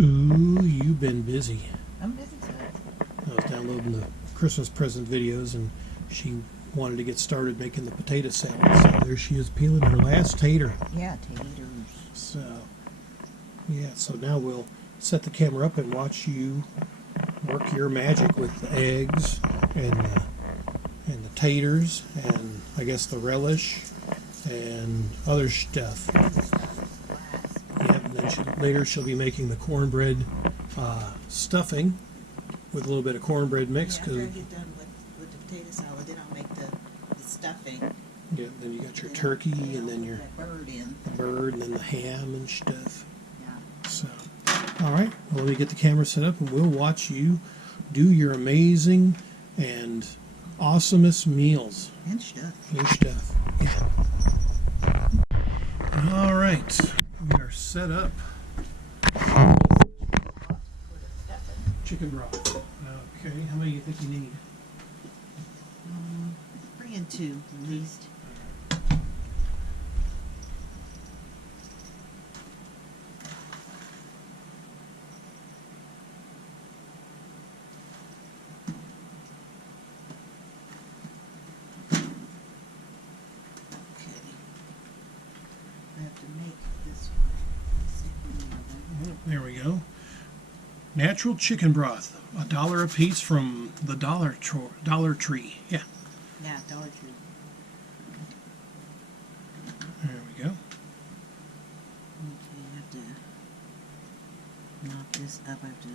Ooh, you've been busy. I'm busy today. I was downloading the Christmas present videos, and she wanted to get started making the potato salad. So there she is peeling her last tater. Yeah, taters. So, yeah, so now we'll set the camera up and watch you work your magic with the eggs and the taters and I guess the relish and other stuff. Yeah, and then later she'll be making the cornbread stuffing with a little bit of cornbread mix. Yeah, after I get done with the potato salad, then I'll make the stuffing. Yeah, then you got your turkey and then your bird in. bird and then the ham and stuff. Yeah. So, all right, well, let me get the camera set up and we'll watch you do your amazing and awesomest meals. And stuff. And stuff. Yeah. All right, we are set up. Chicken broth. Okay, how many do you think you need? Bring in 2 at least. There we go. Natural chicken broth, $1 a piece from the Dollar Tree. Yeah. Yeah, Dollar Tree. There we go. Okay, I have to knock this up. I have to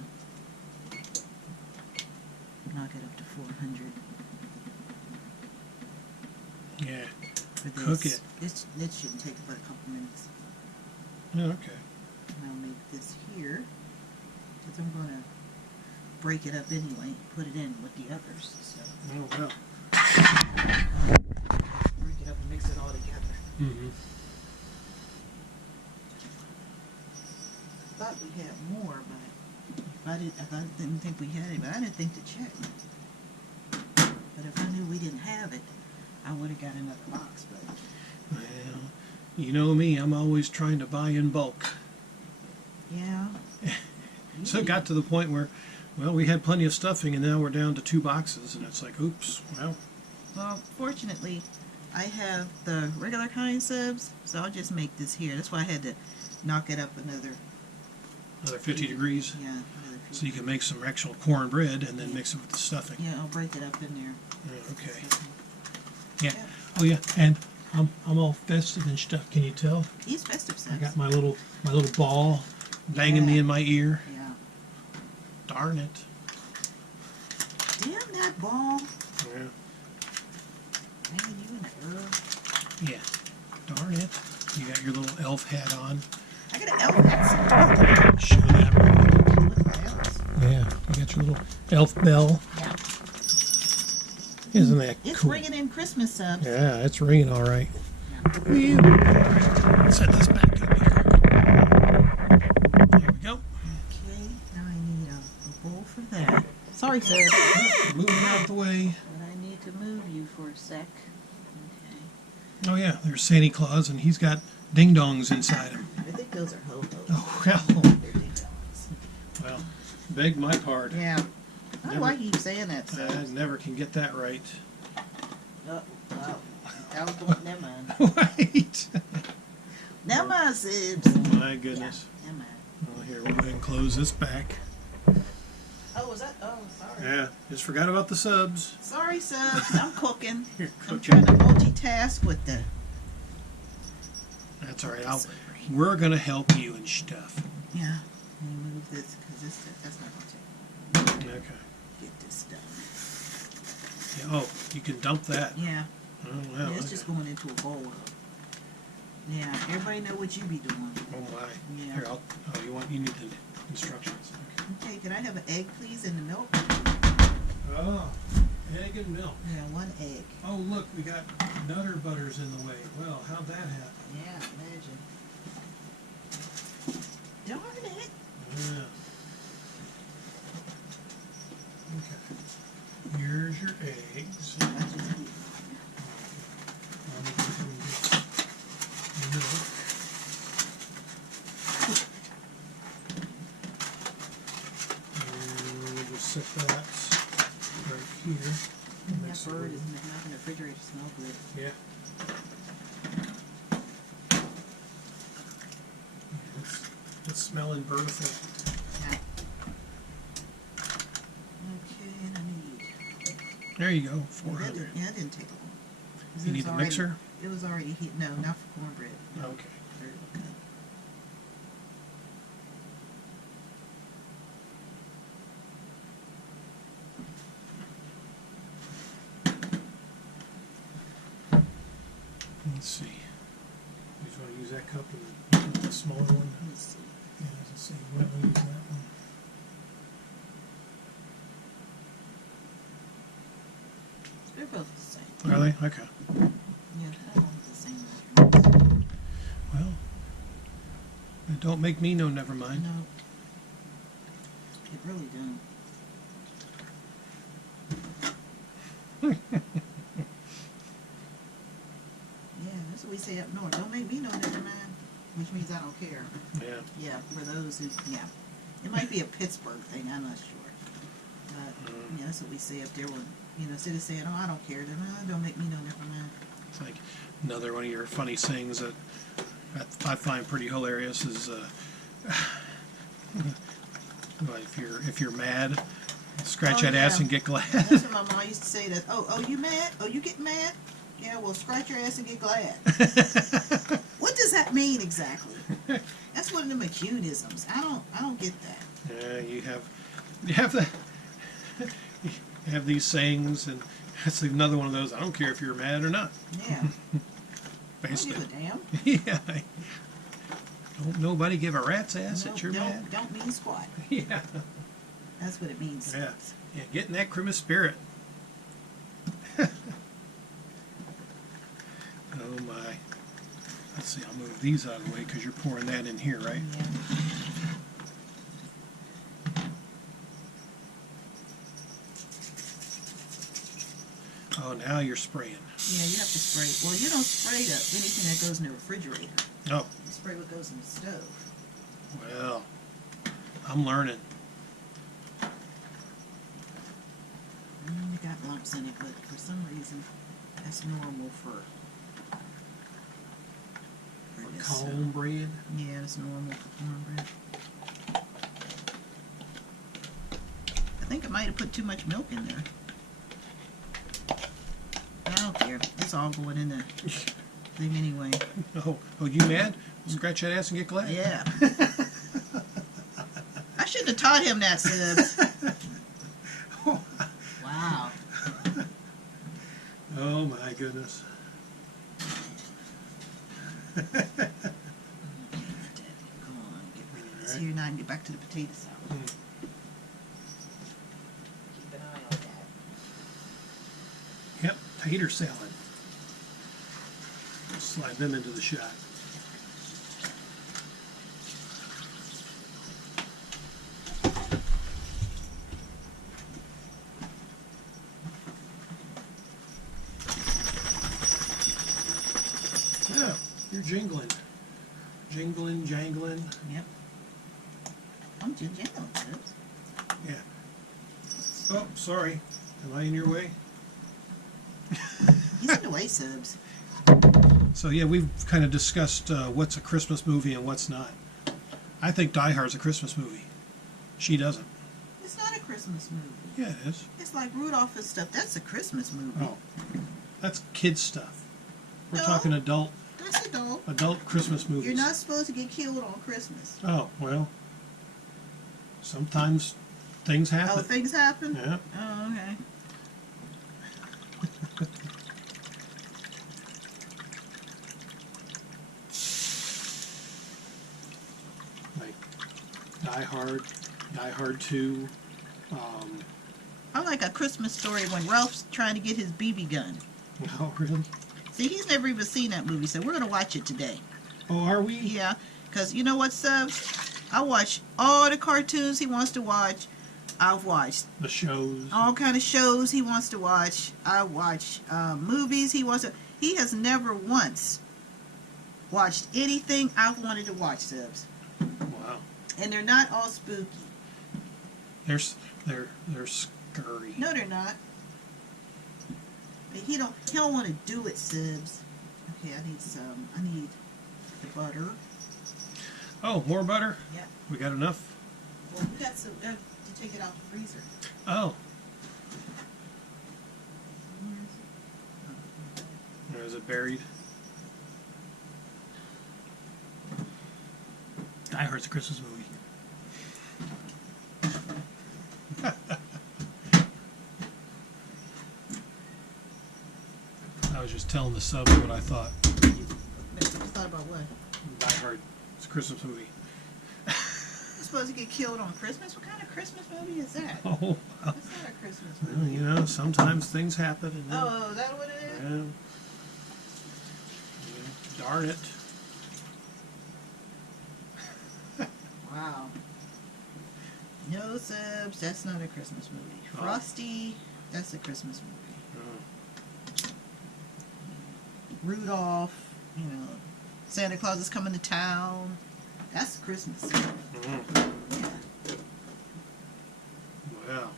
knock it up to 400. Yeah. For this. Cook it. This shouldn't take but a couple minutes. Oh, okay. And I'll make this here, because I'm going to break it up anyway and put it in with the others. So Oh, well. break it up and mix it all together. Mm-hmm. I thought we had more, but if I didn't think we had it, but I didn't think to check. But if I knew we didn't have it, I would have got another box. But Well, you know me, I'm always trying to buy in bulk. yeah. So it got to the point where, well, we had plenty of stuffing, and now we're down to 2 boxes, and it's like, oops, well. Well, fortunately, I have the regular kind subs, so I'll just make this here. That's why I had to knock it up another 50 degrees. Yeah, another 50. So you can make some actual cornbread and then mix it with the stuffing. Yeah, I'll break it up in there. Okay. Yeah. Oh yeah, and I'm all festive and stuff. Can you tell? These festive I subs. got my little ball banging me in my ear. Yeah. Darn it. Damn that ball. Yeah. Man, you in the earth. Yeah. Darn it. You got your little elf hat on. I got an elf hat. Show that right. Look at elves. Yeah. You got your little elf bell. Yeah. Isn't that It's cool? ringing in Christmas subs. Yeah, it's ringing all right. Yeah. Set this back up here. There we go. Okay, now I need a bowl for that. Sorry, sir. Moving out of the way. But I need to move you for a sec. Okay. Oh yeah, there's Santa Claus, and he's got ding-dongs inside him. I think those are ho-hos. Oh, well. They're ding-dongs. Well, beg my pardon. Yeah. I don't know why he keeps saying that, I so. never can get that right. Oh, wow. That was going, never mind. Right. Never mind, Sibs. Oh my goodness. Yeah, never mind. Well, here, we'll go ahead and close this back. Oh, was that? Oh, sorry. Yeah, just forgot about the subs. Sorry, Subs. I'm cooking. You're I'm cooking. trying to multitask with the. That's all right. We're going to help you and stuff. Yeah. Let me move this because that's not going to Okay. get this done. Yeah, oh, you can dump that. Yeah. Oh, well. Yeah, it's just going into a bowl. Yeah. Everybody know what you be doing. Oh, my. Yeah. Here, you need the instructions. Okay. Can I have an egg, please, in the milk? Oh, egg and milk. Yeah, 1 egg. Oh, look, we got Nutter Butters in the way. Well, how'd that happen? Yeah, imagine. Darn it. Yeah. Okay. Here's your eggs. I just did. Milk. set that right here. That Next bird to is making the refrigerator smell good. Yeah. It's smelling birthing. Yeah. Okay, and I need. There you go, That 400. that didn't take long. 'Cause You it need was the already- mixer? It was already heat. No, not for cornbread. No. Okay. For cut. Let's see. You just want to use that cup and the smaller one? Let's see. Yeah, let's see. Why don't we use that one? They're both the same. Are they? Okay. Yeah, they're both the same measurements. Well, it don't make me no never mind. No. It really don't. Yeah, that's what we say up north. Don't make me no never mind. Which means I don't care. Yeah. Yeah, for those who, yeah. It might be a Pittsburgh thing, I'm not sure. But, yeah, that's what we say up there when, instead of saying, oh, I don't care, then, don't make me no never mind. It's like another one of your funny sayings that I find pretty hilarious is, well, if you're mad, scratch Oh, that ass yeah. and get glad. That's what my mom used to say, that, oh, you mad? Oh, you get mad? Yeah, well, scratch your ass and get glad. What does that mean exactly? That's one of them McCune-isms. I don't get that. Yeah, you have the you have these sayings, and that's another one of those. I don't care if you're mad or not. Yeah. I don't Basically, give a damn. yeah. Don't nobody give a rat's ass No, that you're mad. don't mean squat. Yeah, That's what it means. yeah, yeah. Get in that Christmas spirit. Oh my. Let's see. I'll move these out of the way because you're pouring that in here, right? Yeah. Oh, now you're spraying. Yeah, you have to spray. Well, you don't spray anything that goes in the refrigerator. Oh, You spray what goes in the stove. well, I'm learning. It got lumps in it, but for some reason, that's normal for this. Cornbread. Yeah, it's normal for cornbread. I think I might have put too much milk in there. I don't care. It's all going in the thing anyway. Oh, you mad? Scratch that ass and get glad. Yeah. I shouldn't have taught him that, Sibs. Wow. Oh my goodness. Come on, get rid of this here now and get back to the potato salad. Keep an eye on that. Yep, tater salad. Slide them into the shot. Yeah, you're jingling. Jingling, jangling. Yep. I'm jingling, Sibs. Yeah. Oh, sorry. Am I in your way? He's in the way, Sibs. So yeah, we've kind of discussed what's a Christmas movie and what's not. I think Die Hard's a Christmas movie. She doesn't. It's not a Christmas movie. Yeah, it is. It's like Rudolph and stuff. That's a Christmas movie. Oh, that's kids stuff. We're No. talking adult That's adult. Christmas movies. You're not supposed to get killed on Christmas. Oh, well, sometimes things happen. Oh, things happen? Yeah. Oh, okay. Like Die Hard 2. I like A Christmas Story when Ralph's trying to get his BB gun. Oh, really? See, he's never even seen that movie, so we're going to watch it today. Oh, are we? Yeah, because you know what, Subs? I watch all the cartoons he wants to watch. I've watched The shows. all kind of shows he wants to watch. I watch movies he wants to. He has never once watched anything I've wanted to watch, Subs. Wow. And they're not all spooky. They're scurry. No, they're not. But he don't want to do it, Sibs. Okay, I need the butter. Oh, more butter? Yeah. We got enough? Well, we got some to take it out the freezer. Oh. Or is it buried? Die Hard's a Christmas movie. I was just telling the subs what I thought. You thought about what? Die Hard. It's a Christmas movie. You're supposed to get killed on Christmas? What kind of Christmas movie is that? Oh, well, That's not a Christmas well, movie. you know, sometimes things happen. And then, Oh, is that what it is? yeah, darn it. Wow. No, Subs, that's not a Christmas movie. Oh. Frosty, that's a Christmas movie. Oh. Rudolph, you know, Santa Claus is coming to town. That's Christmas. Mm. Yeah. Wow.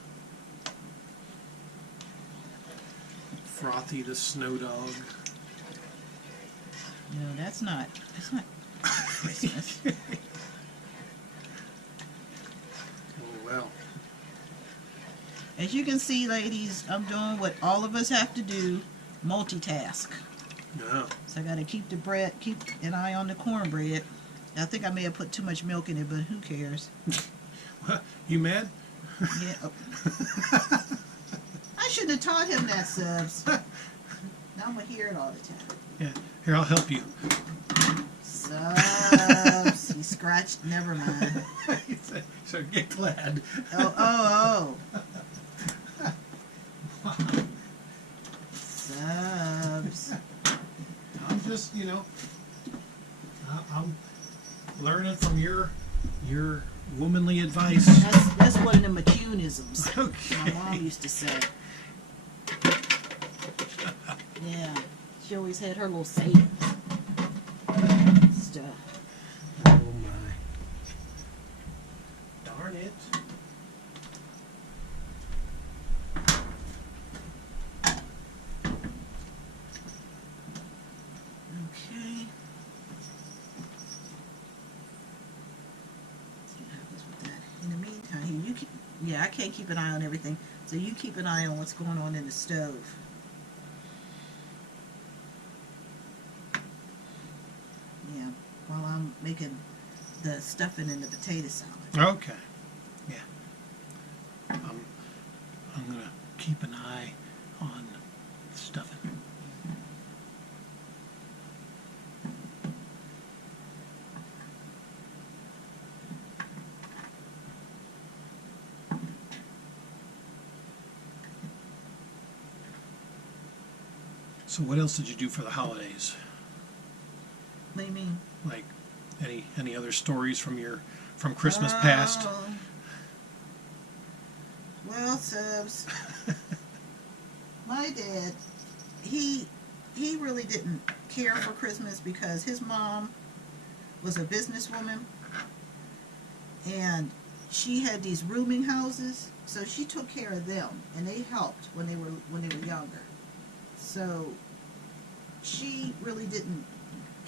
Frothy the Snow Dog. No, that's not Christmas. Oh, well. As you can see, ladies, I'm doing what all of us have to do, multitask. No. So I got to keep an eye on the cornbread. I think I may have put too much milk in it, but who cares? You mad? Yeah. Oh. I shouldn't have taught him that, Subs. Now I'm going to hear it all the time. Yeah. Here, I'll help you. Subs. He scratched. Never mind. So get glad. Oh. Subs. I'm just, I'm learning from your womanly advice. That's one of the McCune-isms. Okay. My mom used to say. Yeah. She always had her little saying stuff. Oh my. Darn it. Okay. See what happens with that. In the meantime, you keep. Yeah, I can't keep an eye on everything, so you keep an eye on what's going on in the stove. Yeah, while I'm making the stuffing and the potato salad. Okay. Yeah. I'm gonna keep an eye on stuffing. So what else did you do for the holidays? What do you mean? Like any other stories from Christmas past? Oh. Well, Subs, my dad, he really didn't care for Christmas because his mom was a businesswoman and she had these rooming houses, so she took care of them and they helped when they were younger. So she really didn't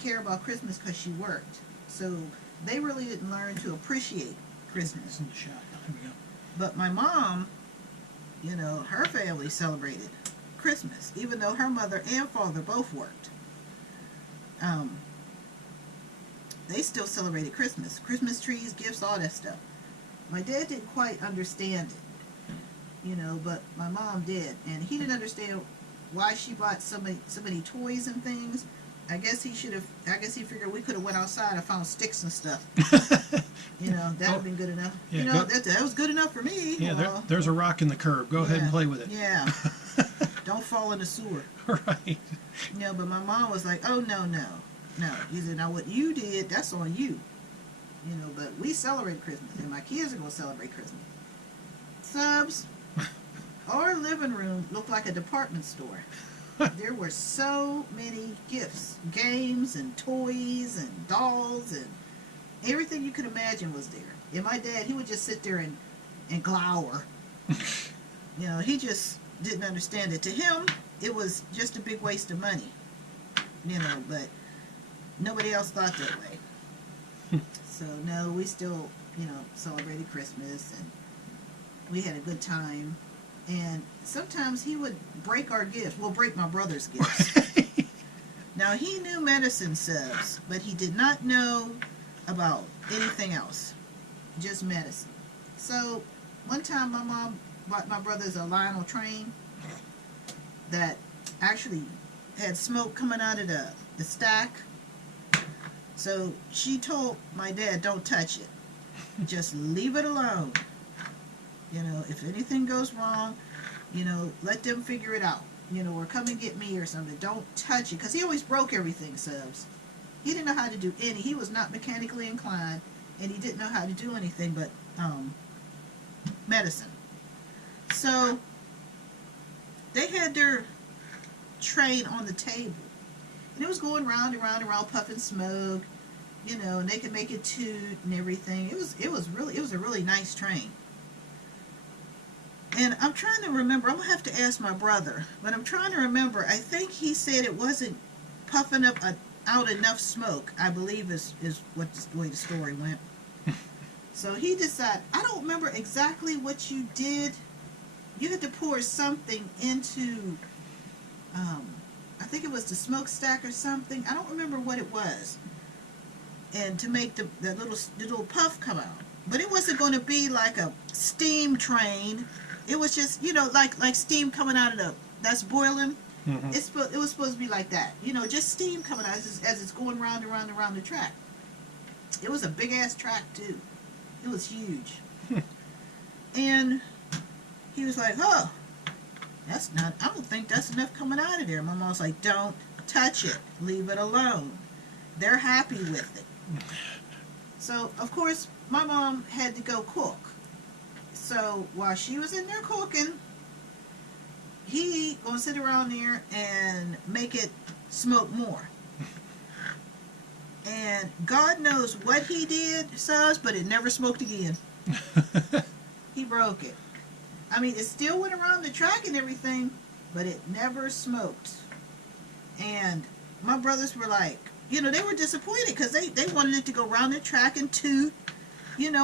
care about Christmas because she worked. So they really didn't learn to appreciate Christmas. It's in the shop. There we go. But my mom, her family celebrated Christmas, even though her mother and father both worked. They still celebrated Christmas. Christmas trees, gifts, all that stuff. My dad didn't quite understand it, but my mom did. And he didn't understand why she bought so many toys and things. I guess he figured we could have went outside and found sticks and stuff. That would have been good enough. Yeah, that was good enough for me. Yeah, Well, there's a rock in the curb. Go ahead and play with it. Yeah. Don't fall in the sewer. Right. But my mom was like, oh, no. He said, now what you did, that's on you. But we celebrate Christmas, and my kids are going to celebrate Christmas. Subs, our living room looked like a department store. There were so many gifts, games and toys and dolls and everything you could imagine was there. And my dad, he would just sit there and and glower. He just didn't understand it. To him, it was just a big waste of money. But nobody else thought that way. So no, we still, celebrated Christmas, and we had a good time. And sometimes he would break our gifts. Well, break my brother's gifts. Now, he knew medicine subs, but he did not know about anything else. Just medicine. So, one time my mom bought my brothers a Lionel train that actually had smoke coming out of the stack. So, she told my dad, don't touch it. Just leave it alone. If anything goes wrong, let them figure it out. Or come and get me or something. Don't touch it. Because he always broke everything, subs. He didn't know how to do any. He was not mechanically inclined. And he didn't know how to do anything but medicine. So, they had their train on the table. And it was going round and round and round, puffing smoke. And they could make it toot and everything. It was a really nice train. And I'm trying to remember, I'm going to have to ask my brother, but I'm trying to remember, I think he said it wasn't puffing out enough smoke, I believe is what the way the story went. So he decided, I don't remember exactly what you did. You had to pour something into, I think it was the smokestack or something. I don't remember what it was. And to make the little puff come out. But it wasn't going to be like a steam train. It was just, like steam coming out of that's boiling. Mm-hmm. It was supposed to be like that. Just steam coming out as it's going round and round and round the track. It was a big ass track too. It was huge. And he was like, oh, I don't think that's enough coming out of there. My mom was like, don't touch it. Leave it alone. They're happy with it. So, of course, my mom had to go cook. So while she was in there cooking, he gonna sit around there and make it smoke more. And God knows what he did, subs, but it never smoked again. He broke it. I mean, it still went around the track and everything, but it never smoked. And my brothers were like, they were disappointed because they wanted it to go around the track and toot, and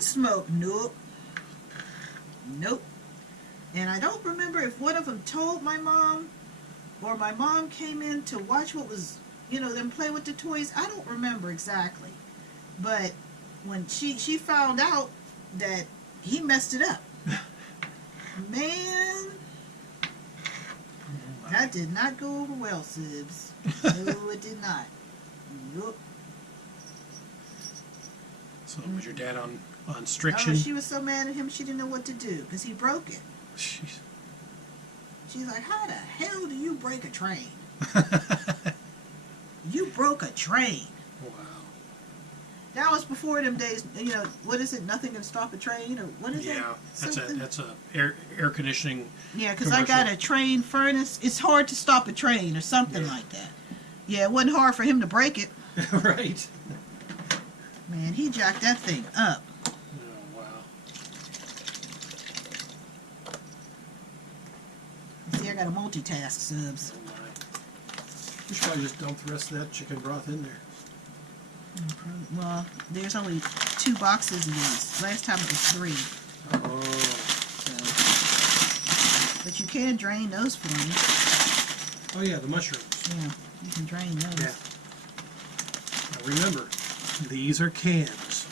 smoke. Nope. And I don't remember if one of them told my mom or my mom came in to watch what was, them play with the toys. I don't remember exactly. But when she found out that he messed it up, man, that did not go over well, Sibs. No, it did not. Nope. So was your dad on Oh, striction? she was so mad at him she didn't know what to do because he broke it. Jeez. She's like, how the hell do you break a train? You broke a train. Wow. That was before them days, what is it? Nothing can stop a train? Or what is it? Yeah, Something? that's a air conditioning. Yeah, because I got a train furnace. It's hard to stop a train or something like that. Yeah, it wasn't hard for him to break it. Right. Man, he jacked that thing up. Oh, wow. See, I got to multitask, Subs. Oh, my. You should probably just dump the rest of that chicken broth in there. Well, there's only 2 boxes of these. Last time it was 3. Oh. So. But you can drain those for me. Oh yeah, the mushrooms. Yeah, you can drain those. Yeah. Now remember, these are cans.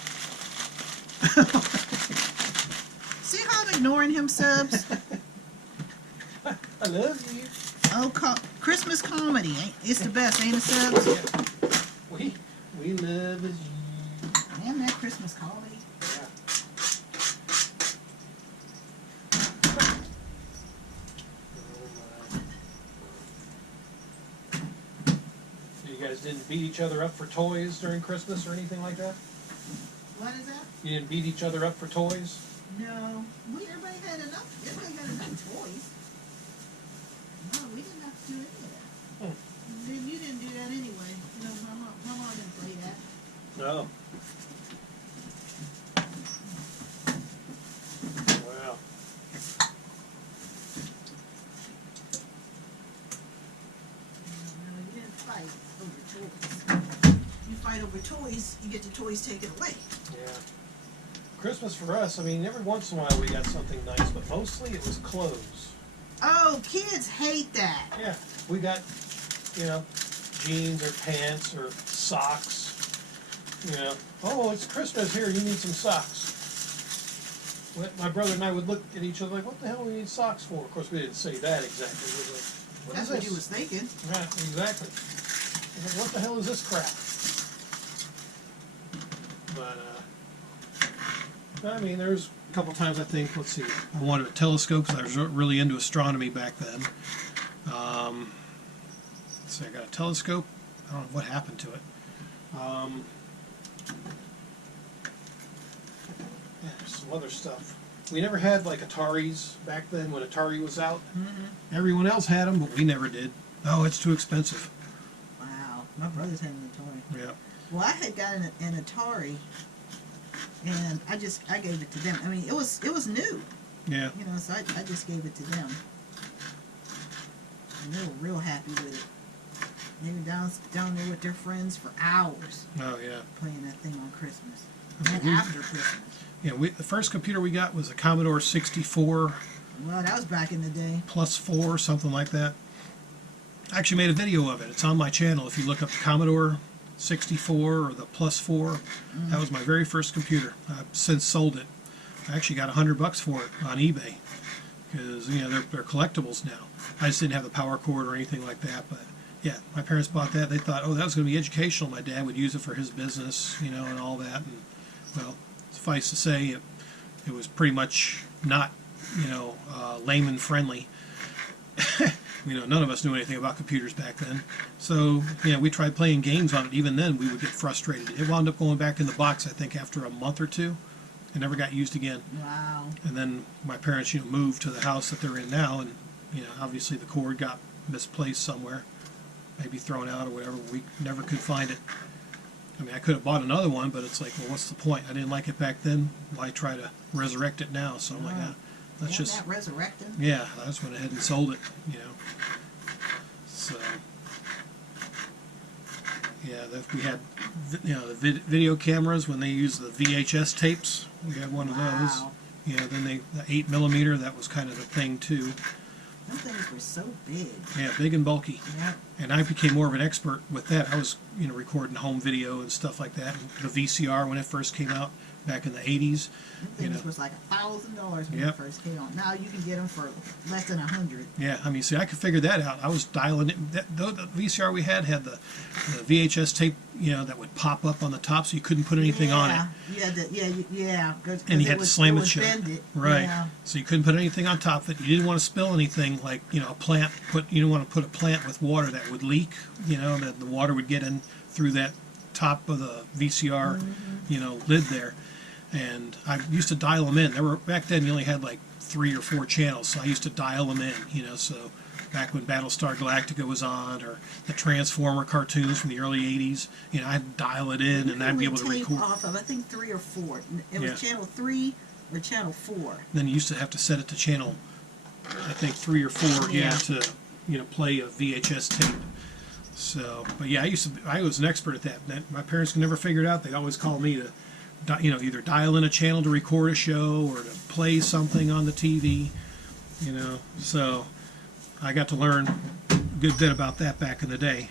See how I'm ignoring him, Subs? I love you. Oh, Christmas comedy. It's the best, ain't it, Subs? Yeah. We love you. Damn that Christmas comedy. Yeah. So you guys didn't beat each other up for toys during Christmas or anything like that? What is that? You didn't beat each other up for toys? No. Everybody had enough toys. No, we didn't have to do any of that. You didn't do that anyway. No, my mom didn't play that. No. with toys, you get the toys taken away. Yeah. Christmas for us, I mean, every once in a while we got something nice, but mostly it was clothes. Oh, kids hate that. Yeah, we got, you know, jeans or pants or socks. You know, oh, it's Christmas, here, you need some socks. My brother and I would look at each other like, what the hell do we need socks for? Of course, we didn't say that exactly. We were like, what That's is what this? you was thinking. Yeah, exactly. I was like, what the hell is this crap? But, I mean, there's a couple times I think, let's see, I wanted a telescope because I was really into astronomy back then. So I got a telescope. I don't know what happened to it. Yeah, there's some other stuff. We never had like Ataris back then when Atari was out. Mm-hmm. Everyone else had them, but we never did. Oh, it's too expensive. Wow, my brother's having an Atari. Yeah. Well, I had gotten an Atari, and I gave it to them. I mean, it was new, Yeah. you know, so I just gave it to them, and they were real happy with it. They were down there with their friends for hours Oh, yeah. playing that thing on Christmas Okay, and after Christmas. Yeah, the first computer we got was a Commodore 64 Well, that was back in the day. plus 4, something like that. I actually made a video of it. It's on my channel. If you look up the Commodore 64 or the plus 4, that was my very first computer. I've since sold it. I actually got $100 for it on eBay because, you know, they're collectibles now. I just didn't have the power cord or anything like that, but yeah, my parents bought that. They thought, oh, that was going to be educational. My dad would use it for his business, you know, and all that. And, well, suffice to say, it was pretty much not, you know, layman friendly. You know, none of us knew anything about computers back then. So, you know, we tried playing games on it. Even then, we would get frustrated. It wound up going back in the box, I think, after a month or two. It never got used again. Wow. And then my parents, you know, moved to the house that they're in now, and, you know, obviously the cord got misplaced somewhere, maybe thrown out or whatever. We never could find it. I mean, I could have bought another one, but it's like, well, what's the point? I didn't like it back then. Why try to resurrect it now? So I'm like, let's Wasn't just, that resurrecting? yeah, I just went ahead and sold it, you know. So, yeah, we had, you know, the video cameras when they used the VHS tapes. We had one of those. Wow. You know, then the 8mm, that was kind of the thing too. Them things were so big. Yeah, big and bulky. Yeah. And I became more of an expert with that. I was, you know, recording home video and stuff like that. The VCR when it first came out back in the 80s. Them You things know. was like $1,000 when Yep. they first came out. Now you can get them for less than $100. Yeah, I mean, see, I could figure that out. I was dialing it. The VCR we had the VHS tape, you know, that would pop up on the top, so you couldn't put anything on it. You had to, yeah. And you had to slam it shut. Bend it. Right. Yeah. So you couldn't put anything on top of it. You didn't want to spill anything like, you know, a plant. You didn't want to put a plant with water that would leak, you know, that the water would get in through that top of the VCR, you know, lid there. And I used to dial them in. Back then you only had like 3 or 4 channels, so I used to dial them in, you know, so back when Battlestar Galactica was on, or the Transformer cartoons from the early 80s, you know, I'd dial it in and I'd be able to Tape record. off of, I think 3 or 4. It Yeah. was channel 3 or channel 4. Then you used to have to set it to channel, I think 3 or 4, Yeah. to, you know, play a VHS tape. So, but yeah, I was an expert at that. My parents could never figure it out. They'd always call me to, you know, either dial in a channel to record a show or to play something on the TV, you know. So I got to learn a good bit about that back in the day,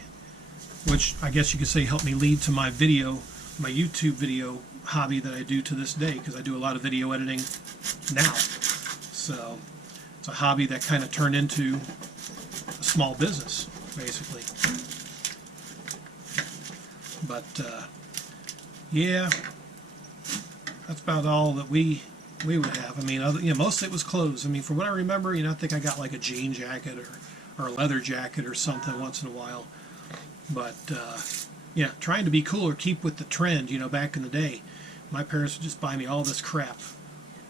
which I guess you could say helped me lead to my YouTube video hobby that I do to this day, because I do a lot of video editing now. So it's a hobby that kind of turned into a small business, basically. But yeah, that's about all that we would have. I mean, you know, most of it was clothes. I mean, from what I remember, you know, I think I got like a jean jacket or a leather jacket or something once in a while. But yeah, trying to be cool or keep with the trend, you know, back in the day, my parents would just buy me all this crap.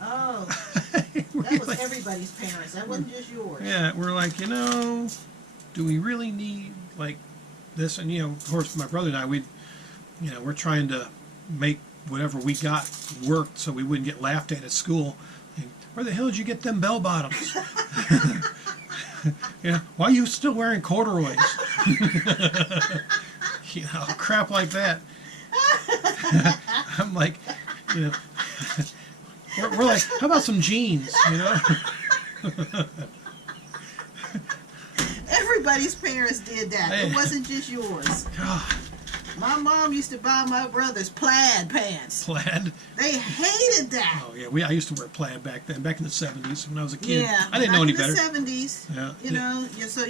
Oh, that was everybody's parents. That wasn't just yours. Yeah, we're like, you know, do we really need like this? And you know, of course, my brother and I, we're trying to make whatever we got work so we wouldn't get laughed at school. Like, where the hell did you get them bell bottoms? Yeah, why are you still wearing corduroys? You know, crap like that. I'm like, you know, we're like, how about some jeans, you know? Everybody's parents did that. It Man. wasn't just yours. God, My mom used to buy my brothers plaid pants. plaid. They hated that. Oh yeah, I used to wear plaid back then, back in the '70s when I was a kid. Yeah, I didn't know any back better. in the 70s, Yeah. you know. Yeah, so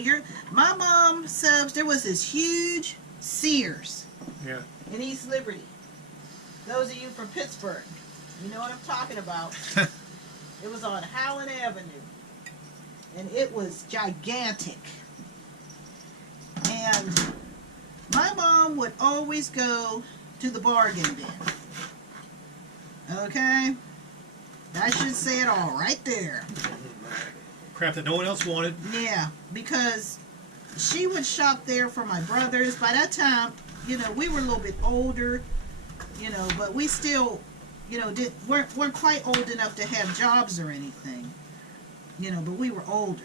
my mom subs. There was this huge Sears Yeah. in East Liberty. Those of you from Pittsburgh, you know what I'm talking about. It was on Howland Avenue, and it was gigantic. And my mom would always go to the bargain bin. Okay? I should say it all right there. Crap that no one else wanted. Yeah, because she would shop there for my brothers. By that time, you know, we were a little bit older, you know, but we still, you know, weren't quite old enough to have jobs or anything, you know, but we were older.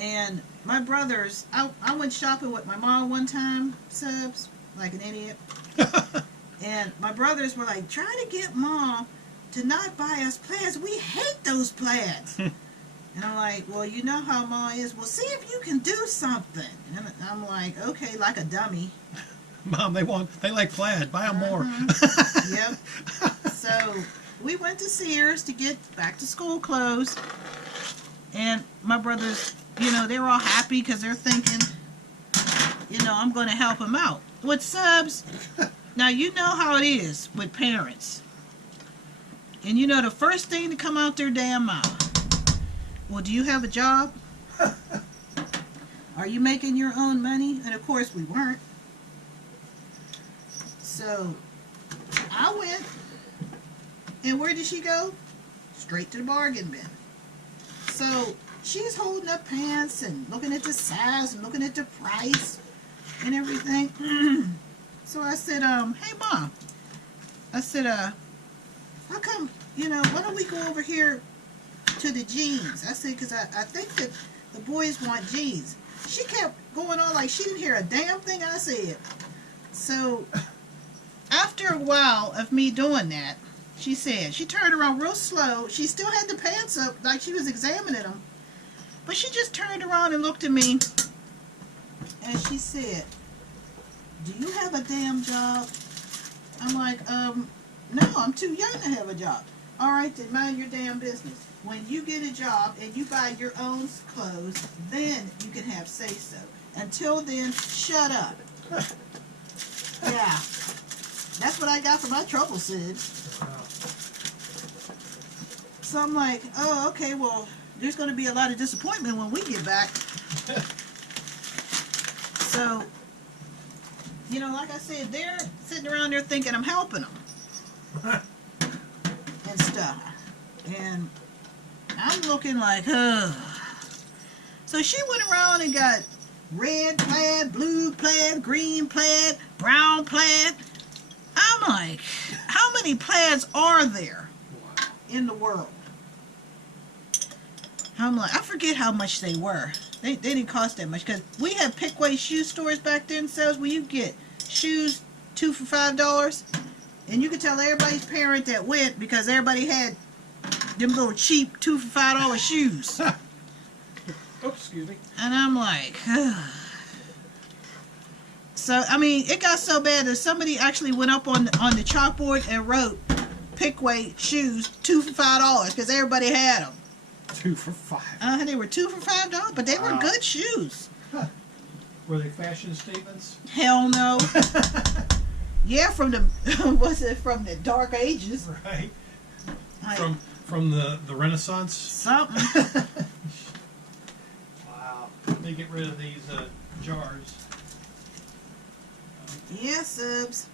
And my brothers, I went shopping with my mom one time, subs, like an idiot. And my brothers were like, try to get mom to not buy us plaids. We hate those plaids. And I'm like, well, you know how mom is. Well, see if you can do something. And I'm like, okay, like a dummy. Mom, they like plaid. Buy them more. Yep. So we went to Sears to get back to school clothes. And my brothers, you know, they were all happy because they're thinking, you know, I'm going to help them out. With subs, now you know how it is with parents. And you know the first thing to come out their damn mouth. Well, do you have a job? Are you making your own money? And of course we weren't. So I went, and where did she go? Straight to the bargain bin. So she's holding up pants and looking at the size and looking at the price and everything. So I said, hey mom, I said, how come, you know, why don't we go over here to the jeans? I said, because I think that the boys want jeans. She kept going on like she didn't hear a damn thing I said. So after a while of me doing that, she said, she turned around real slow. She still had the pants up like she was examining them. But she just turned around and looked at me. And she said, do you have a damn job? I'm like, no, I'm too young to have a job. All right, then mind your damn business. When you get a job and you buy your own clothes, then you can have say-so. Until then, shut up. Yeah. That's what I got for my trouble, Sid. So I'm like, oh, okay, well, there's going to be a lot of disappointment when we get back. So, you know, like I said, they're sitting around there thinking I'm helping them. And stuff. And I'm looking like, ugh. So she went around and got red plaid, blue plaid, green plaid, brown plaid. I'm like, how many plaids are there in the world? I'm like, I forget how much they were. They didn't cost that much because we had Pickway shoe stores back then, so where you get shoes 2 for $5, and you could tell everybody's parent that went because everybody had them little cheap 2 for $5 shoes. Oops, excuse me. And I'm like, ugh. So I mean, it got so bad that somebody actually went up on the chalkboard and wrote Pickway shoes 2 for $5 because everybody had them. 2 for $5. They were 2 for $5, but they were Wow. good shoes. Were they fashion statements? Hell no. Yeah, from the was it from the Dark Ages? Right. Like, From the Renaissance. something. Wow. They get rid of these jars. Yeah, subs.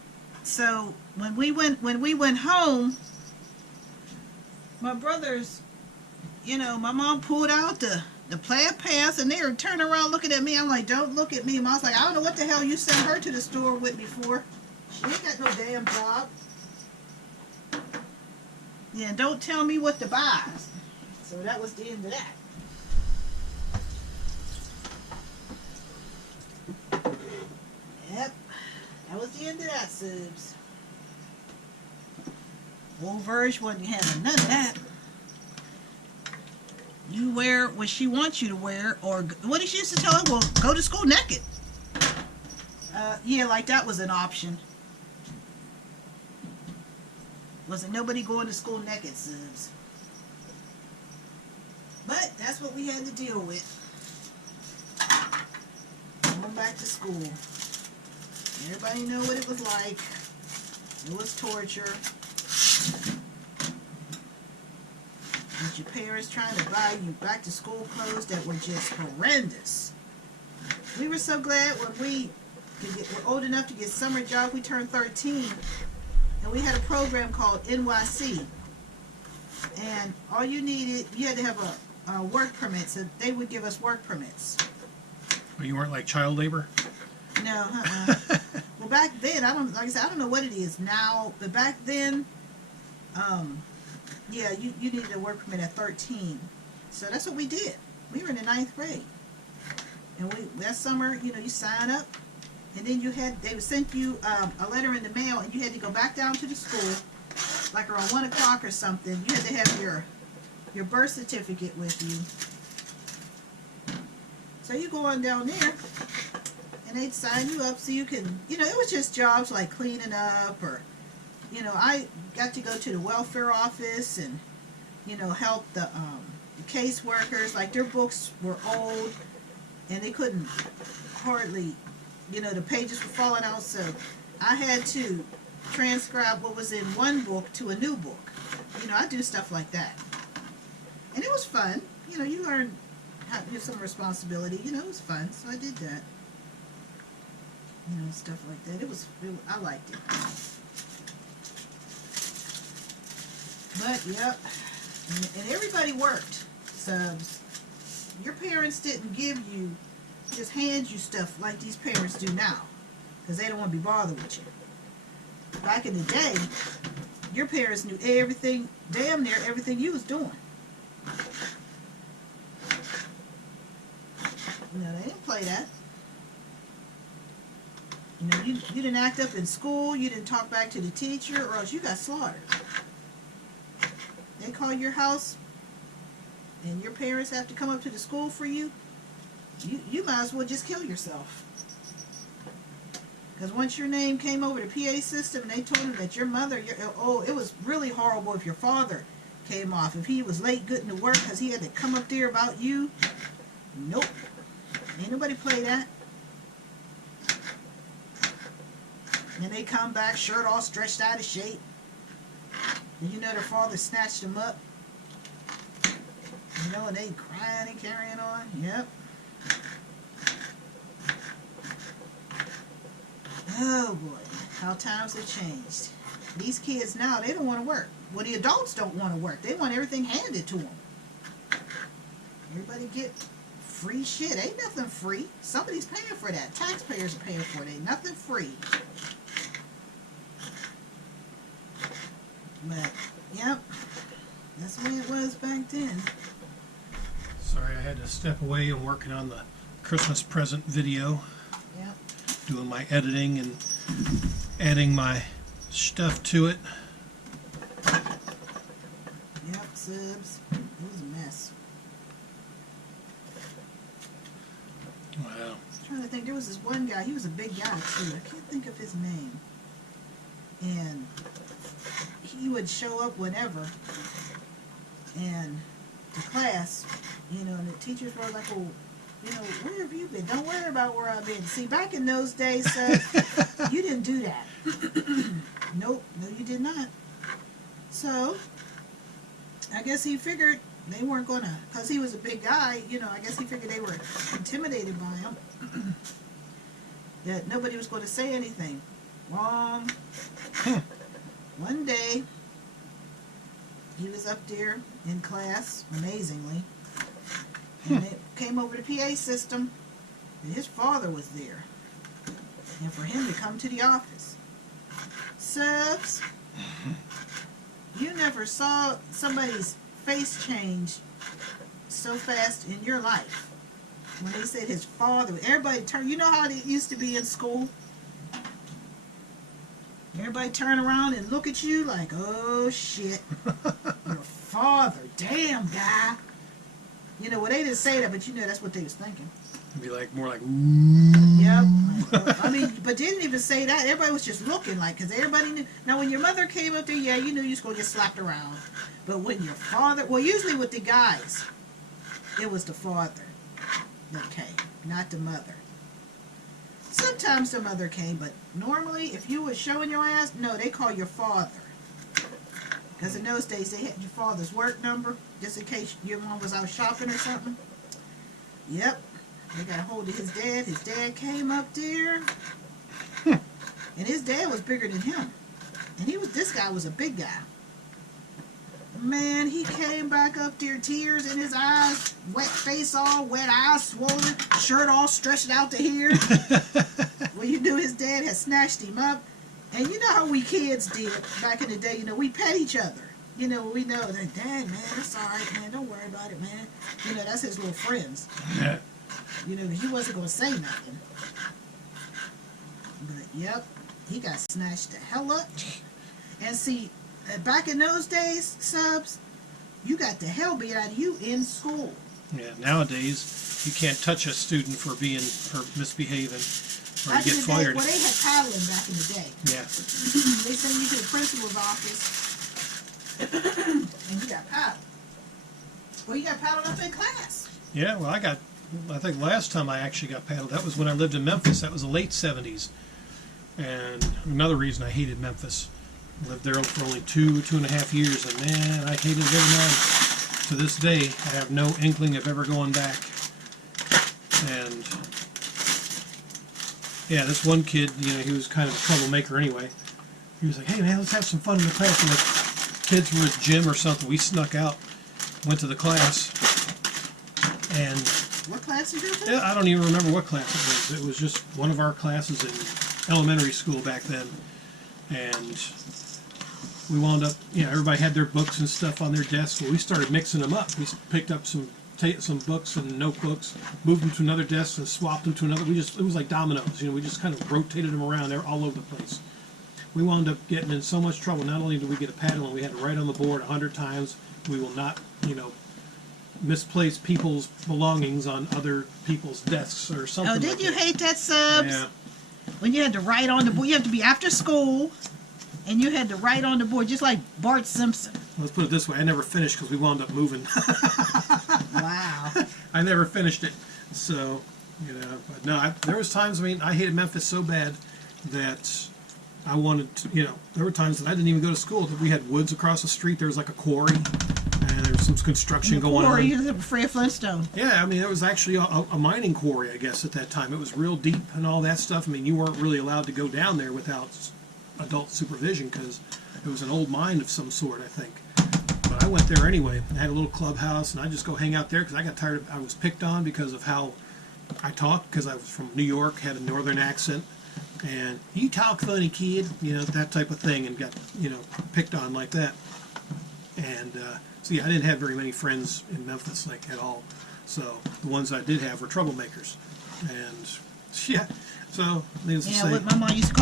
So when we went home, my brothers, you know, my mom pulled out the plaid pants, and they were turning around looking at me. I'm like, don't look at me. Mom's like, I don't know what the hell you sent her to the store with me for. She ain't got no damn job. Yeah, don't tell me what to buy. So that was the end of that. Yep. That was the end of that, subs. Old Verge wasn't having none of that. You wear what she wants you to wear, or what did she used to tell her? Well, go to school naked. Yeah, like that was an option. Wasn't nobody going to school naked, Subs. But that's what we had to deal with. Going back to school. Everybody know what it was like. It was torture. With your parents trying to buy you back to school clothes that were just horrendous. We were so glad when we were old enough to get summer jobs. We turned 13 and we had a program called NYC. And all you needed, you had to have a work permit, so they would give us work permits. Well, you weren't like child labor? No, Well, back then, like I said, I don't know what it is now, but back then, yeah, you needed a work permit at 13. So that's what we did. We were in the 9th grade. And that summer, you sign up, and then they would send you a letter in the mail, and you had to go back down to the school, like around 1 o'clock or something. You had to have your birth certificate with you. So you go on down there, and they'd sign you up so you can, it was just jobs like cleaning up, or, I got to go to the welfare office and, help the caseworkers. Like, their books were old, and they couldn't hardly, the pages were falling out, so I had to transcribe what was in one book to a new book. I do stuff like that. And it was fun. You learn how to have some responsibility. It was fun, so I did that. Stuff like that. I liked it. But, yep. And everybody worked. Subs. Your parents didn't just hand you stuff like these parents do now. Because they don't want to be bothered with you. Back in the day, your parents knew everything, damn near everything you was doing. They didn't play that. You didn't act up in school, you didn't talk back to the teacher, or else you got slaughtered. They call your house, and your parents have to come up to the school for you, you might as well just kill yourself. Because once your name came over the PA system, and they told them that your mother, it was really horrible if your father came off. If he was late getting to work because he had to come up there about you, nope. Ain't nobody play that. And they come back, shirt all stretched out of shape. And their father snatched them up. And they crying and carrying on. Yep. Oh boy, how times have changed. These kids now, they don't want to work. Well, the adults don't want to work. They want everything handed to them. Everybody get free shit. Ain't nothing free. Somebody's paying for that. Taxpayers are paying for it. Ain't nothing free. But, yep, that's the way it was back then. Sorry, I had to step away. I'm working on the Christmas present video. Yep. Doing my editing and adding my stuff to it. Yep, Subs. It was a mess. Wow. I was trying to think. There was this one guy. He was a big guy, too. I can't think of his name. And he would show up whenever. And to class, and the teachers were like, well, where have you been? Don't worry about where I've been. See, back in those days, you didn't do that. Nope, no, you did not. So, I guess he figured they weren't going to, because he was a big guy, I guess he figured they were intimidated by him. That nobody was going to say anything. Wrong. One day, he was up there in class, amazingly, and they came over the PA system, and his father was there. And for him to come to the office. Subs, you never saw somebody's face change so fast in your life. When they said his father, everybody turned, you know how it used to be in school? Everybody turn around and look at you like, oh shit, your father, damn guy. You know, well, they didn't say that, but you know that's what they was thinking. It'd be like more like, ooh. Yep. I mean, but they didn't even say that. Everybody was just looking like, because everybody knew. Now, when your mother came up there, yeah, you knew you was going to get slapped around. But when your father, well, usually with the guys, it was the father that came, not the mother. Sometimes the mother came, but normally, if you were showing your ass, no, they call your father. Because in those days, they had your father's work number, just in case your mom was out shopping or something. Yep. They got a hold of his dad. His dad came up there. And his dad was bigger than him. And this guy was a big guy. Man, he came back up there, tears in his eyes, wet face all wet, eyes swollen, shirt all stretched out to here. Well, you knew his dad had snatched him up. And you know how we kids did back in the day, you know, we pet each other. You know, we know that, dang, man, it's all right, man, don't worry about it, man. You know, that's his little friends. You know, he wasn't going to say nothing. But, yep, he got snatched the hell up. And see, back in those days, Subs, you got the hell beat out of you in school. Yeah, nowadays you can't touch a student for misbehaving, or you get fired. Well, they had paddling back in the day. Yeah. They send you to the principal's office, and you got paddled. Well, you got paddled up in class. Yeah, well, I think last time I actually got paddled, that was when I lived in Memphis. That was the late 70s. And another reason I hated Memphis. Lived there for only 2.5 years, and man, I hated it every night. To this day, I have no inkling of ever going back. And yeah, this one kid, you know, he was kind of a troublemaker anyway. He was like, hey man, let's have some fun in the class. And like, kids were at gym or something. We snuck out, went to the class, and what class did you do? yeah, I don't even remember what class it was. It was just one of our classes in elementary school back then. And we wound up, you know, everybody had their books and stuff on their desks. Well, we started mixing them up. We picked up some books and notebooks, moved them to another desk and swapped them to another. It was like dominoes, you know, we just kind of rotated them around there all over the place. We wound up getting in so much trouble. Not only did we get a paddle, we had to write on the board 100 times, we will not, you know, misplace people's belongings on other people's desks or something. Oh, didn't like you that. hate that, Subs? Yeah. When you had to write on the board, you had to be after school, and you had to write on the board, just like Bart Simpson. Let's put it this way, I never finished because we wound up moving. Wow. I never finished it. So, you know, but no, there was times, I mean, I hated Memphis so bad that I wanted to, you know, there were times that I didn't even go to school. We had woods across the street. There was like a quarry, and there was some construction going Or on. you live with Fred Flintstone. Yeah, I mean, there was actually a mining quarry, I guess, at that time. It was real deep and all that stuff. I mean, you weren't really allowed to go down there without adult supervision because it was an old mine of some sort, I think. But I went there anyway. I had a little clubhouse, and I just go hang out there because I got tired of, I was picked on because of how I talked, because I was from New York, had a northern accent, and you talk funny, kid, you know, that type of thing, and got, you know, picked on like that. And so yeah, I didn't have very many friends in Memphis, like, at all. So the ones I did have were troublemakers, and yeah. So needless to Yeah, say, what my mom used to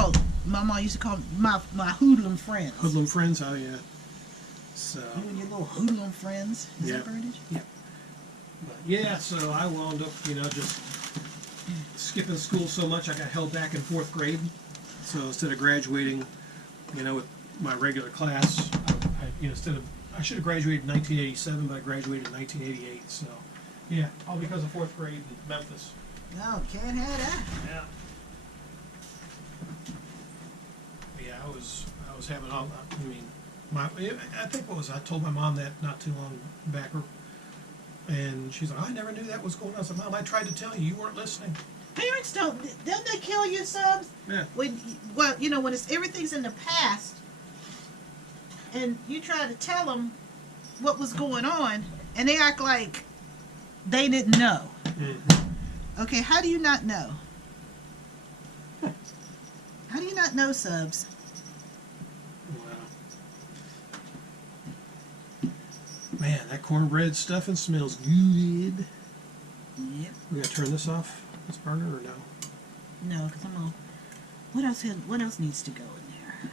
call my hoodlum friends. hoodlum friends. Oh yeah. So You and your little hoodlum friends. Is Yeah. that British? yeah. But yeah, so I wound up, you know, just skipping school so much I got held back in 4th grade. So instead of graduating, you know, with my regular class, you know, I should have graduated in 1987, but I graduated in 1988. So yeah, all because of 4th grade in Memphis. No, can't have that. Yeah. Yeah, I was having all. I mean, I think I told my mom that not too long back, and she's like, I never knew that was going on. I said, Mom, I tried to tell you, you weren't listening. Parents don't they kill you, Subs? Yeah. When you know, when everything's in the past, and you try to tell them what was going on, and they act like they didn't know. Mm-hmm. Okay, how do you not know? How do you not know, Subs? Wow. Man, that cornbread stuffing smells good. Yep. We gotta turn this off, this burner, or no? No, because I'm on. What else needs to go in there?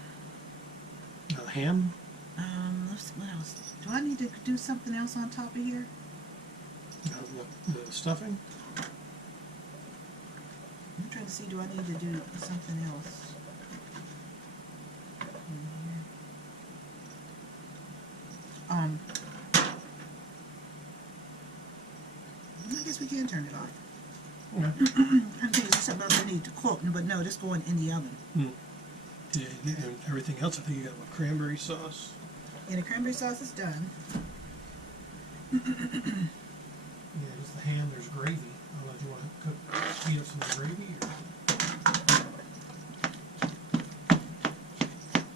Ham? What else? Do I need to do something else on top of here? The stuffing? I'm trying to see, do I need to do something else? In here? I guess we can turn it off. Okay. I think there's something else I need to cook, but no, just going in the oven. Yeah, and everything else, I think you got with cranberry sauce. And the cranberry sauce is done. Yeah, just the ham, there's gravy. I don't know if you want to heat up some gravy or,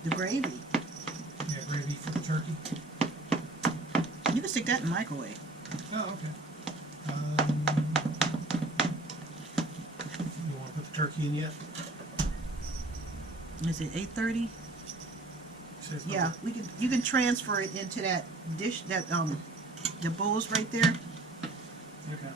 The gravy. yeah, gravy for the turkey. You can stick that in the microwave. Oh, okay. You want to put the turkey in yet? Is it 8:30? Says Yeah, we can. You can transfer it into that dish, that the bowls right there. Okay.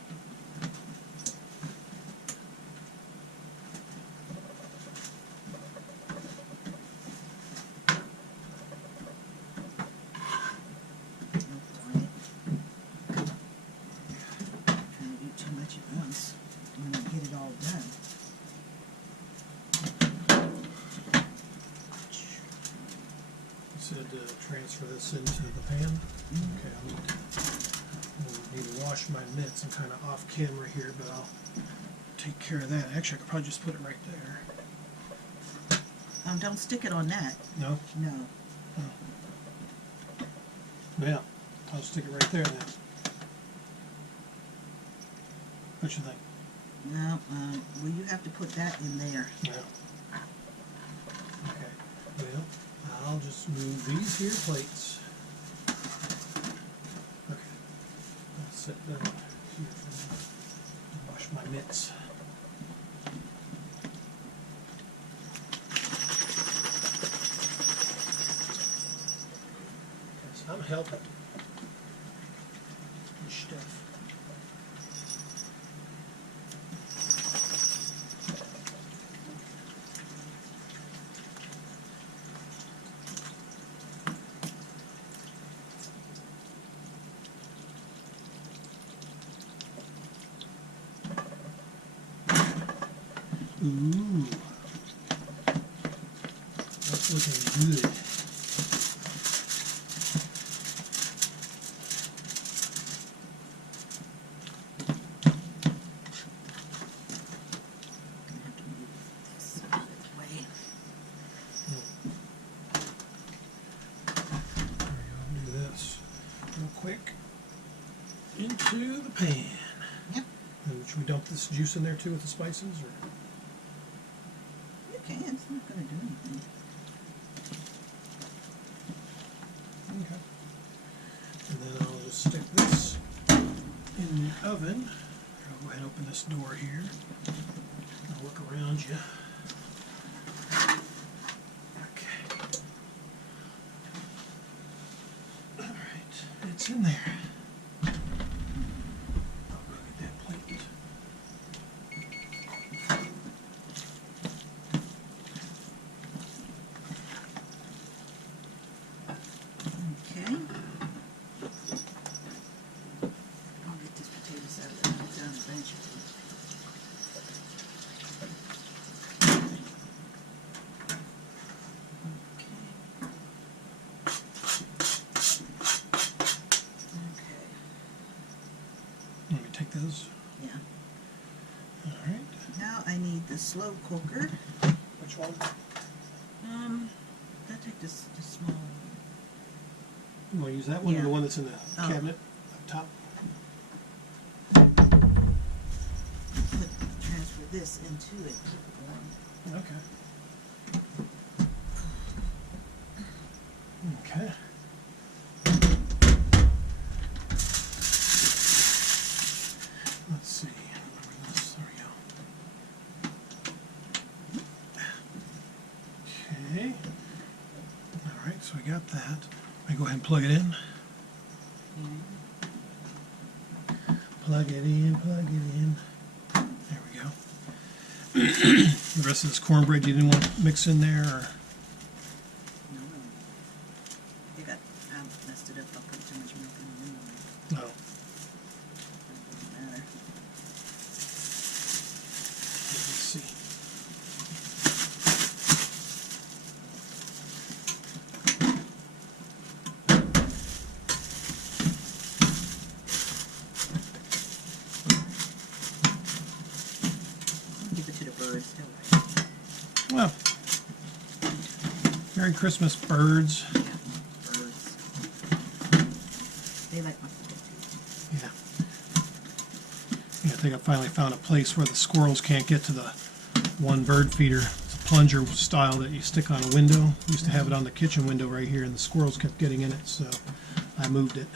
Trying to do too much at once. I want to get it all done. You said transfer this into the pan? Okay, I'll need to wash my mitts. I'm kind of off camera here, but I'll take care of that. Actually, I could probably just put it right there. Don't stick it on that. No? No. Yeah, I'll stick it right there then. What you think? No. Well, you have to put that in there. Yeah. Okay. Well, I'll just move these here plates. Okay. I'll sit down here for a minute and wash my mitts. Yes, I'm helping. Good stuff. Ooh. That's looking good. This out of the way. There you go, do this real quick into the pan. Yep. And should we dump this juice in there too with the spices? Or? You can. It's not going to do anything. Okay. And then I'll just stick this in the oven. I'll go ahead and open this door here. I'll look around you. Okay. Alright, it's in there. I'll go get that plate. Okay. I'll get these potatoes out of there and done eventually. Okay. Let me take those. Yeah. Alright. Now I need the slow cooker. Which one? I take this small one. You want to use that one or Yeah. the one that's in the Oh. cabinet up top? Transfer this into it. Okay. Okay. Let's see. Where this? There we go. Okay. All right, so we got that. Let me go ahead and plug it in. Plug it in, plug it in. There we go. The rest of this cornbread you didn't want to mix in there? Or? Merry Christmas, birds. Yeah, birds. They like my food too. Yeah. Yeah, I think I finally found a place where the squirrels can't get to the one bird feeder. It's a plunger style that you stick on a window. Used to have it on the kitchen window right here, and the squirrels kept getting in it, so I moved it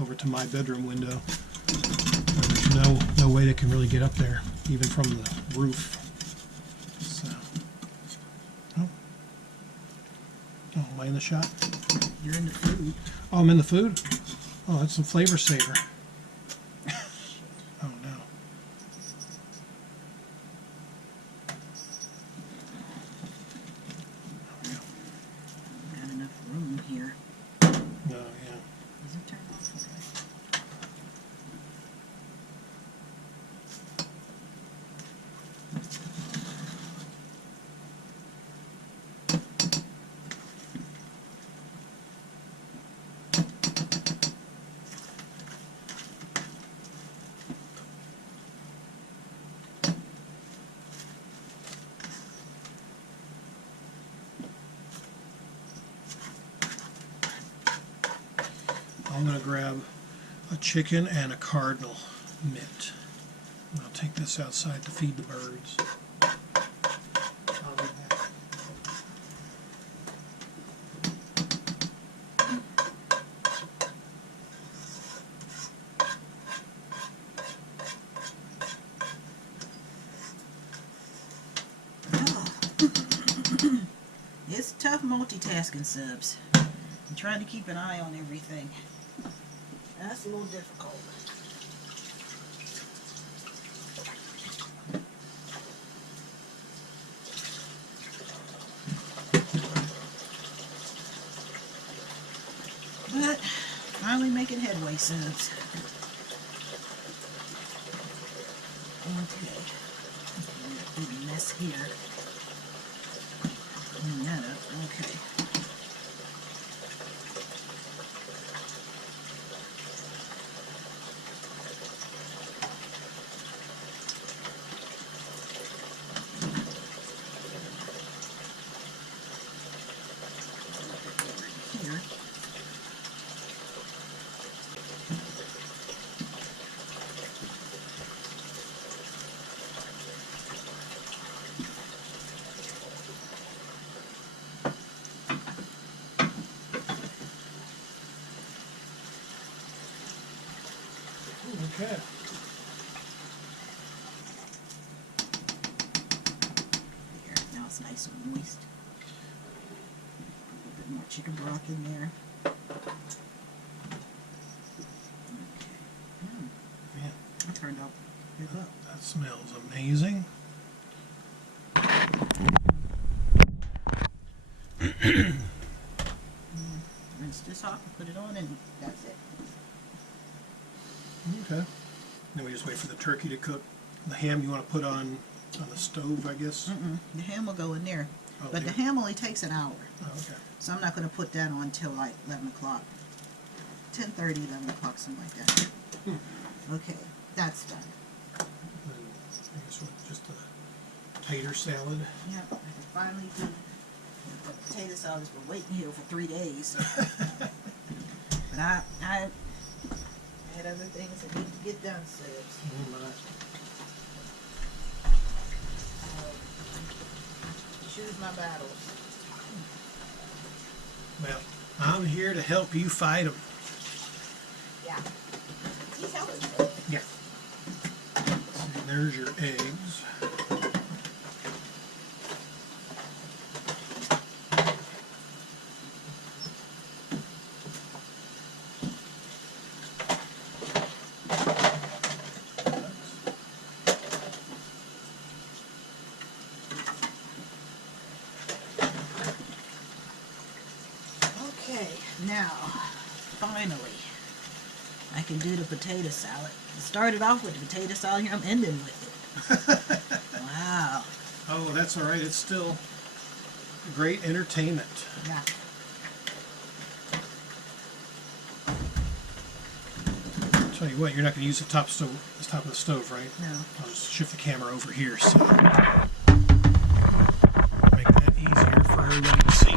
over to my bedroom window. There's no way they can really get up there, even from the roof. So, oh, am I in the shot? You're in the food. Oh, I'm in the food? Oh, that's some Flavor Saver. Oh, no. Not enough room here. No, yeah. Does it turn off? Okay. I'm going to grab a chicken and a cardinal mitt. And I'll take this outside to feed the birds. I'll be back. It's tough multitasking, subs. I'm trying to keep an eye on everything. That's a little difficult. But finally making headway, subs. Okay. Big mess here. Clean that up. Okay. Here. Okay. There, now it's nice and moist. A little bit more chicken broth in there. Okay. Man, That turned out good. Look. that smells amazing. Rinse this off and put it on, and that's it. Okay. Then we just wait for the turkey to cook. The ham you want to put on the stove, I guess? The ham will go in there. Oh, But the yeah. ham only takes an hour. Oh, okay. So I'm not going to put that on till like 11 o'clock. 10:30, 11 o'clock, something like that. Okay, that's done. And I guess with just a tater salad. Yeah, I can finally do the potato salad. Has been waiting here for 3 days. But I had other things that need to get done, Sibs. Choose my battles. Well, I'm here to help you fight them. Yeah. He's helping. Yeah. And there's your eggs. Okay, now, finally, I can do the potato salad. I started off with the potato salad, here I'm ending with it. Wow. Oh, that's all right. It's still great entertainment. Yeah. Tell you what, you're not going to use the top of the stove, right? No. I'll just shift the camera over here so make that easier for everybody to see.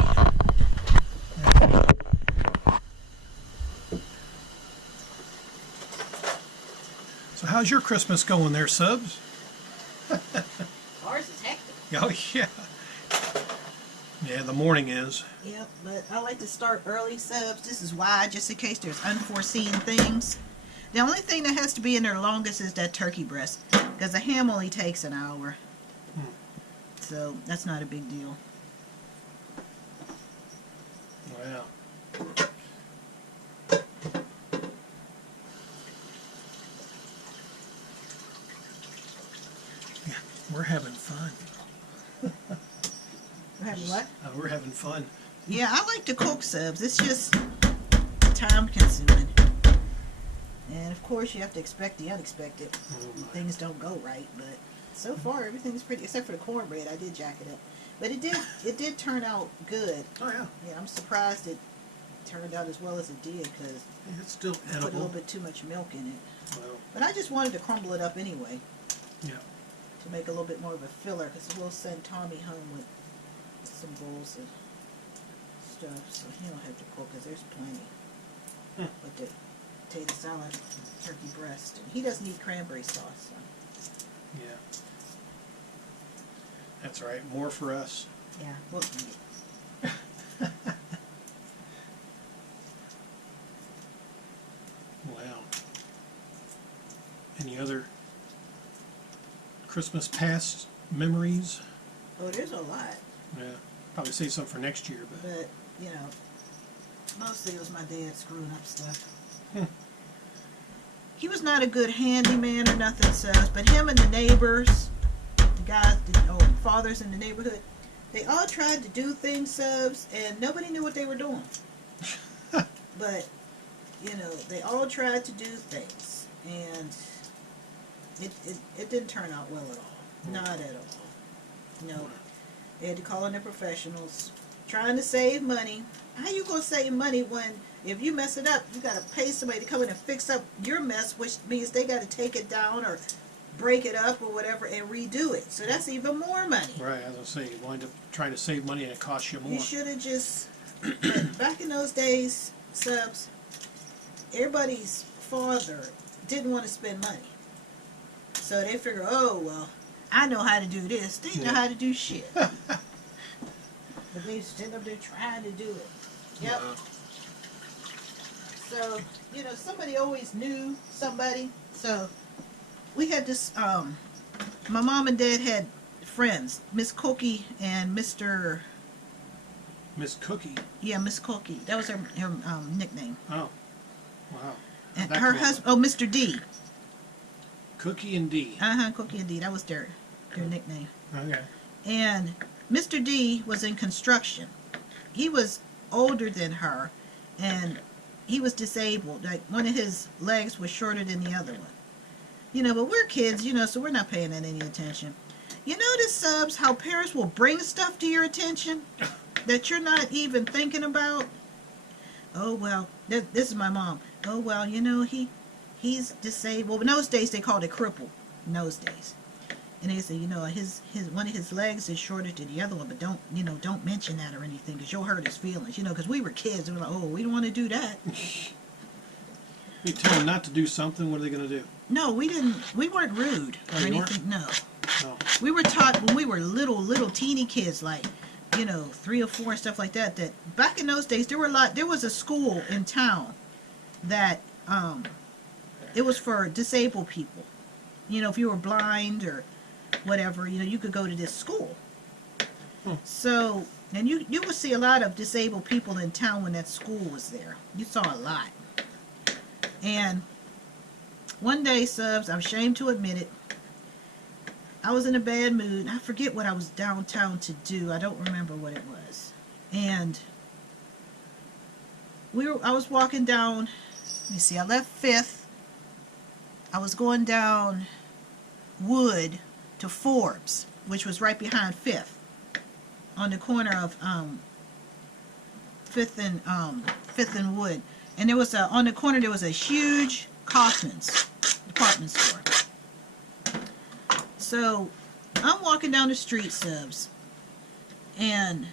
So how's your Christmas going there, Subs? Ours is hectic. Oh, yeah. Yeah, the morning is. Yep, but I like to start early, Subs. This is why, just in case there's unforeseen things. The only thing that has to be in there longest is that turkey breast, because the ham only takes an hour. So that's not a big deal. Wow. Yeah, we're having fun. We're having what? We're having fun. Yeah, I like to cook, Subs. It's just time consuming. And of course you have to expect the unexpected. Oh, my. Things don't go right, but so far everything's pretty, except for the cornbread. I did jack it up. But it did turn out good. Oh, yeah. Yeah, I'm surprised it turned out as well as it did, because It's still I put a little edible. bit too much milk in it. Well, But I just wanted to crumble it up anyway, yeah. to make a little bit more of a filler, because we'll send Tommy home with some bowls of stuff, so he don't have to cook, because there's plenty. But the potato salad, turkey breast, and he doesn't eat cranberry sauce. So. Yeah. That's right. More for us. Yeah, we'll eat it. Wow. Any other Christmas past memories? Oh, there's a lot, Yeah. Probably save some for next year, but but, you know, mostly it was my dad screwing up stuff. He was not a good handyman or nothing, Subs, but him and the neighbors, the guys, fathers in the neighborhood, they all tried to do things, Subs, and nobody knew what they were doing. But, you know, they all tried to do things, and it didn't turn out well at all. Not at all. No. They had to call in the professionals, trying to save money. How you gonna save money when, if you mess it up, you gotta pay somebody to come in and fix up your mess, which means they gotta take it down or break it up or whatever and redo it. So that's even more money. right, as I say, you wind up trying to save money and it costs you more. You should have just, back in those days, Subs, everybody's father didn't want to spend money. So they figure, oh, well, I know how to do this. They didn't know how to do shit. But they stand up there trying to do it. Yep. Wow. So, you know, somebody always knew somebody. So we had this, my mom and dad had friends, Miss Cookie and Mr. Miss Cookie. Yeah, Miss Cookie. That was her nickname. Oh. Wow. And That her come up. husband, oh, Mr. D. Cookie and D. Cookie and D. That was their nickname. Okay. And Mr. D was in construction. He was older than her, and he was disabled. Like, one of his legs was shorter than the other one. You know, but we're kids, you know, so we're not paying that any attention. You notice, Subs, how parents will bring stuff to your attention that you're not even thinking about? Oh, well, this is my mom. Oh, well, you know, he's disabled. In those days, they called it crippled. In those days. And they say, you know, his one of his legs is shorter than the other one, but don't mention that or anything, because you'll hurt his feelings. You know, because we were kids, and we're like, oh, we don't want to do that. You tell them not to do something, what are they going to do? No, we didn't. We weren't rude or Oh, you anything. No, No. we were taught when we were little teeny kids, like, you know, 3 or 4 and stuff like that. That back in those days, there was a school in town that it was for disabled people. You know, if you were blind or whatever, you know, you could go to this school. So, and you would see a lot of disabled people in town when that school was there. You saw a lot. And one day, Subs, I'm ashamed to admit it, I was in a bad mood. I forget what I was downtown to do. I don't remember what it was. And I was walking down, let me see, I left 5th. I was going down Wood to Forbes, which was right behind 5th, on the corner of 5th and Wood. And there was on the corner there was a huge Kaufman's department store. So I'm walking down the street, Subs, and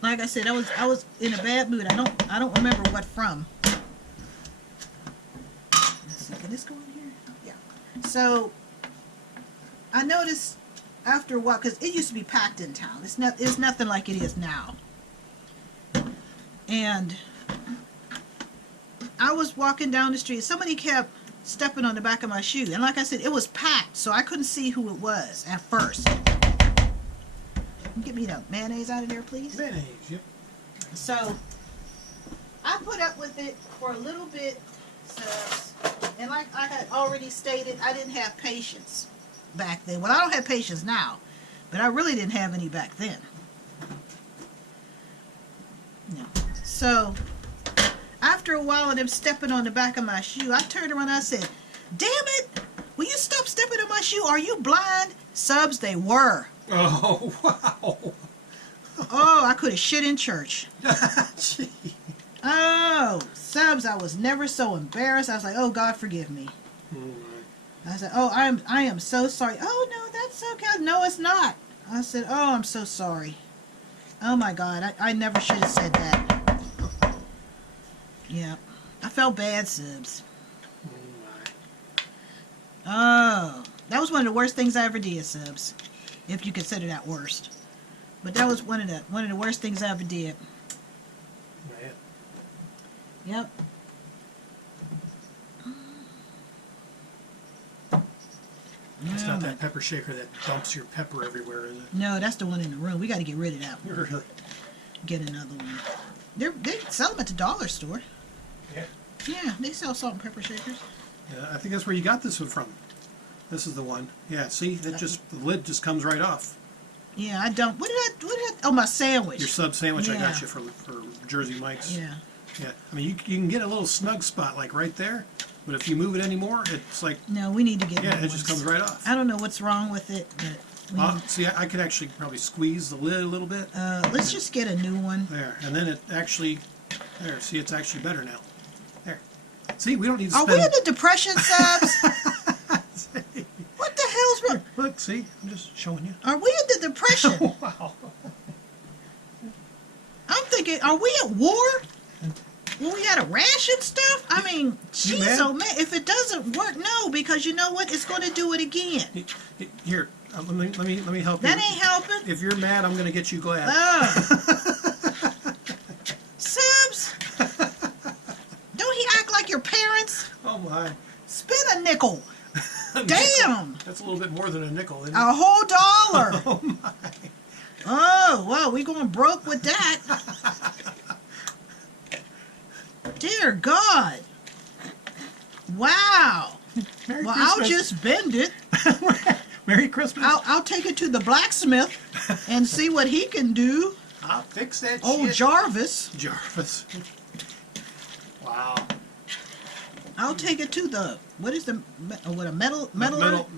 like I said, I was in a bad mood. I don't remember what from. Let's see, can this go in here? So I noticed after a while, because it used to be packed in town. It's nothing like it is now. And I was walking down the street. Somebody kept stepping on the back of my shoe. And like I said, it was packed, so I couldn't see who it was at first. Get me the mayonnaise out of there, please. Mayonnaise, yep. So I put up with it for a little bit, and like I had already stated, I didn't have patience back then. Well, I don't have patience now, but I really didn't have any back then. No. So after a while of them stepping on the back of my shoe, I turned around and I said, "Damn it! Will you stop stepping on my shoe? Are you blind?" Subs, they were. Oh, wow. Oh, I could have shit in church. Gee. Oh, subs, I was never so embarrassed. I was like, "Oh, God, forgive me." I said, "Oh, I am so sorry." "Oh, no, that's okay." "No, it's not." I said, "Oh, I'm so sorry." Oh, my God, I never should have said that. Yeah, I felt bad, subs. Oh, that was one of the worst things I ever did, subs. If you consider that worst. But that was one of the worst things I ever did. Man. Yep. It's not that pepper shaker that dumps your pepper everywhere, is it? No, that's the one in the room. We got to get rid of that one. Really? Get another one. They sell them at the dollar store. Yeah. Yeah, they sell salt and pepper shakers. Yeah, I think that's where you got this one from. This is the one. Yeah, see? It just, the lid just comes right off. Yeah, I don't. What did I, oh, my sandwich. Your sub sandwich I Yeah. got you for Jersey Mike's. Yeah. Yeah. I mean, you can get a little snug spot like right there, but if you move it anymore, it's like, No, we need to get yeah, new it just ones. comes right off. I don't know what's wrong with it, but we need, See, I could actually probably squeeze the lid a little bit. let's just get a new one. There, and then it actually, there, see, it's actually better now. There. See, we don't need to Are spend... we in the depression, subs? What the hell's wrong? Look, see, I'm just showing you. Are we in the depression? Wow. I'm thinking, are we at war? When we got to ration stuff? I mean, You jeez, mad? oh man, if it doesn't work, no, because you know what? It's going to do it again. Here, let me help That you. ain't helping. If you're mad, I'm going to get you glad. Subs, don't he act like your parents? Oh my. Spend a nickel. Damn, That's a little bit more than a nickel, isn't it? a whole dollar. Oh my. Oh, well, we going broke with that. Dear God. Wow. Merry Well, Christmas. I'll just bend it. Merry Christmas. I'll take it to the blacksmith and see what he can do. I'll fix that Old shit. Jarvis. Jarvis. Wow. I'll take it to the, what is the, what, a metal,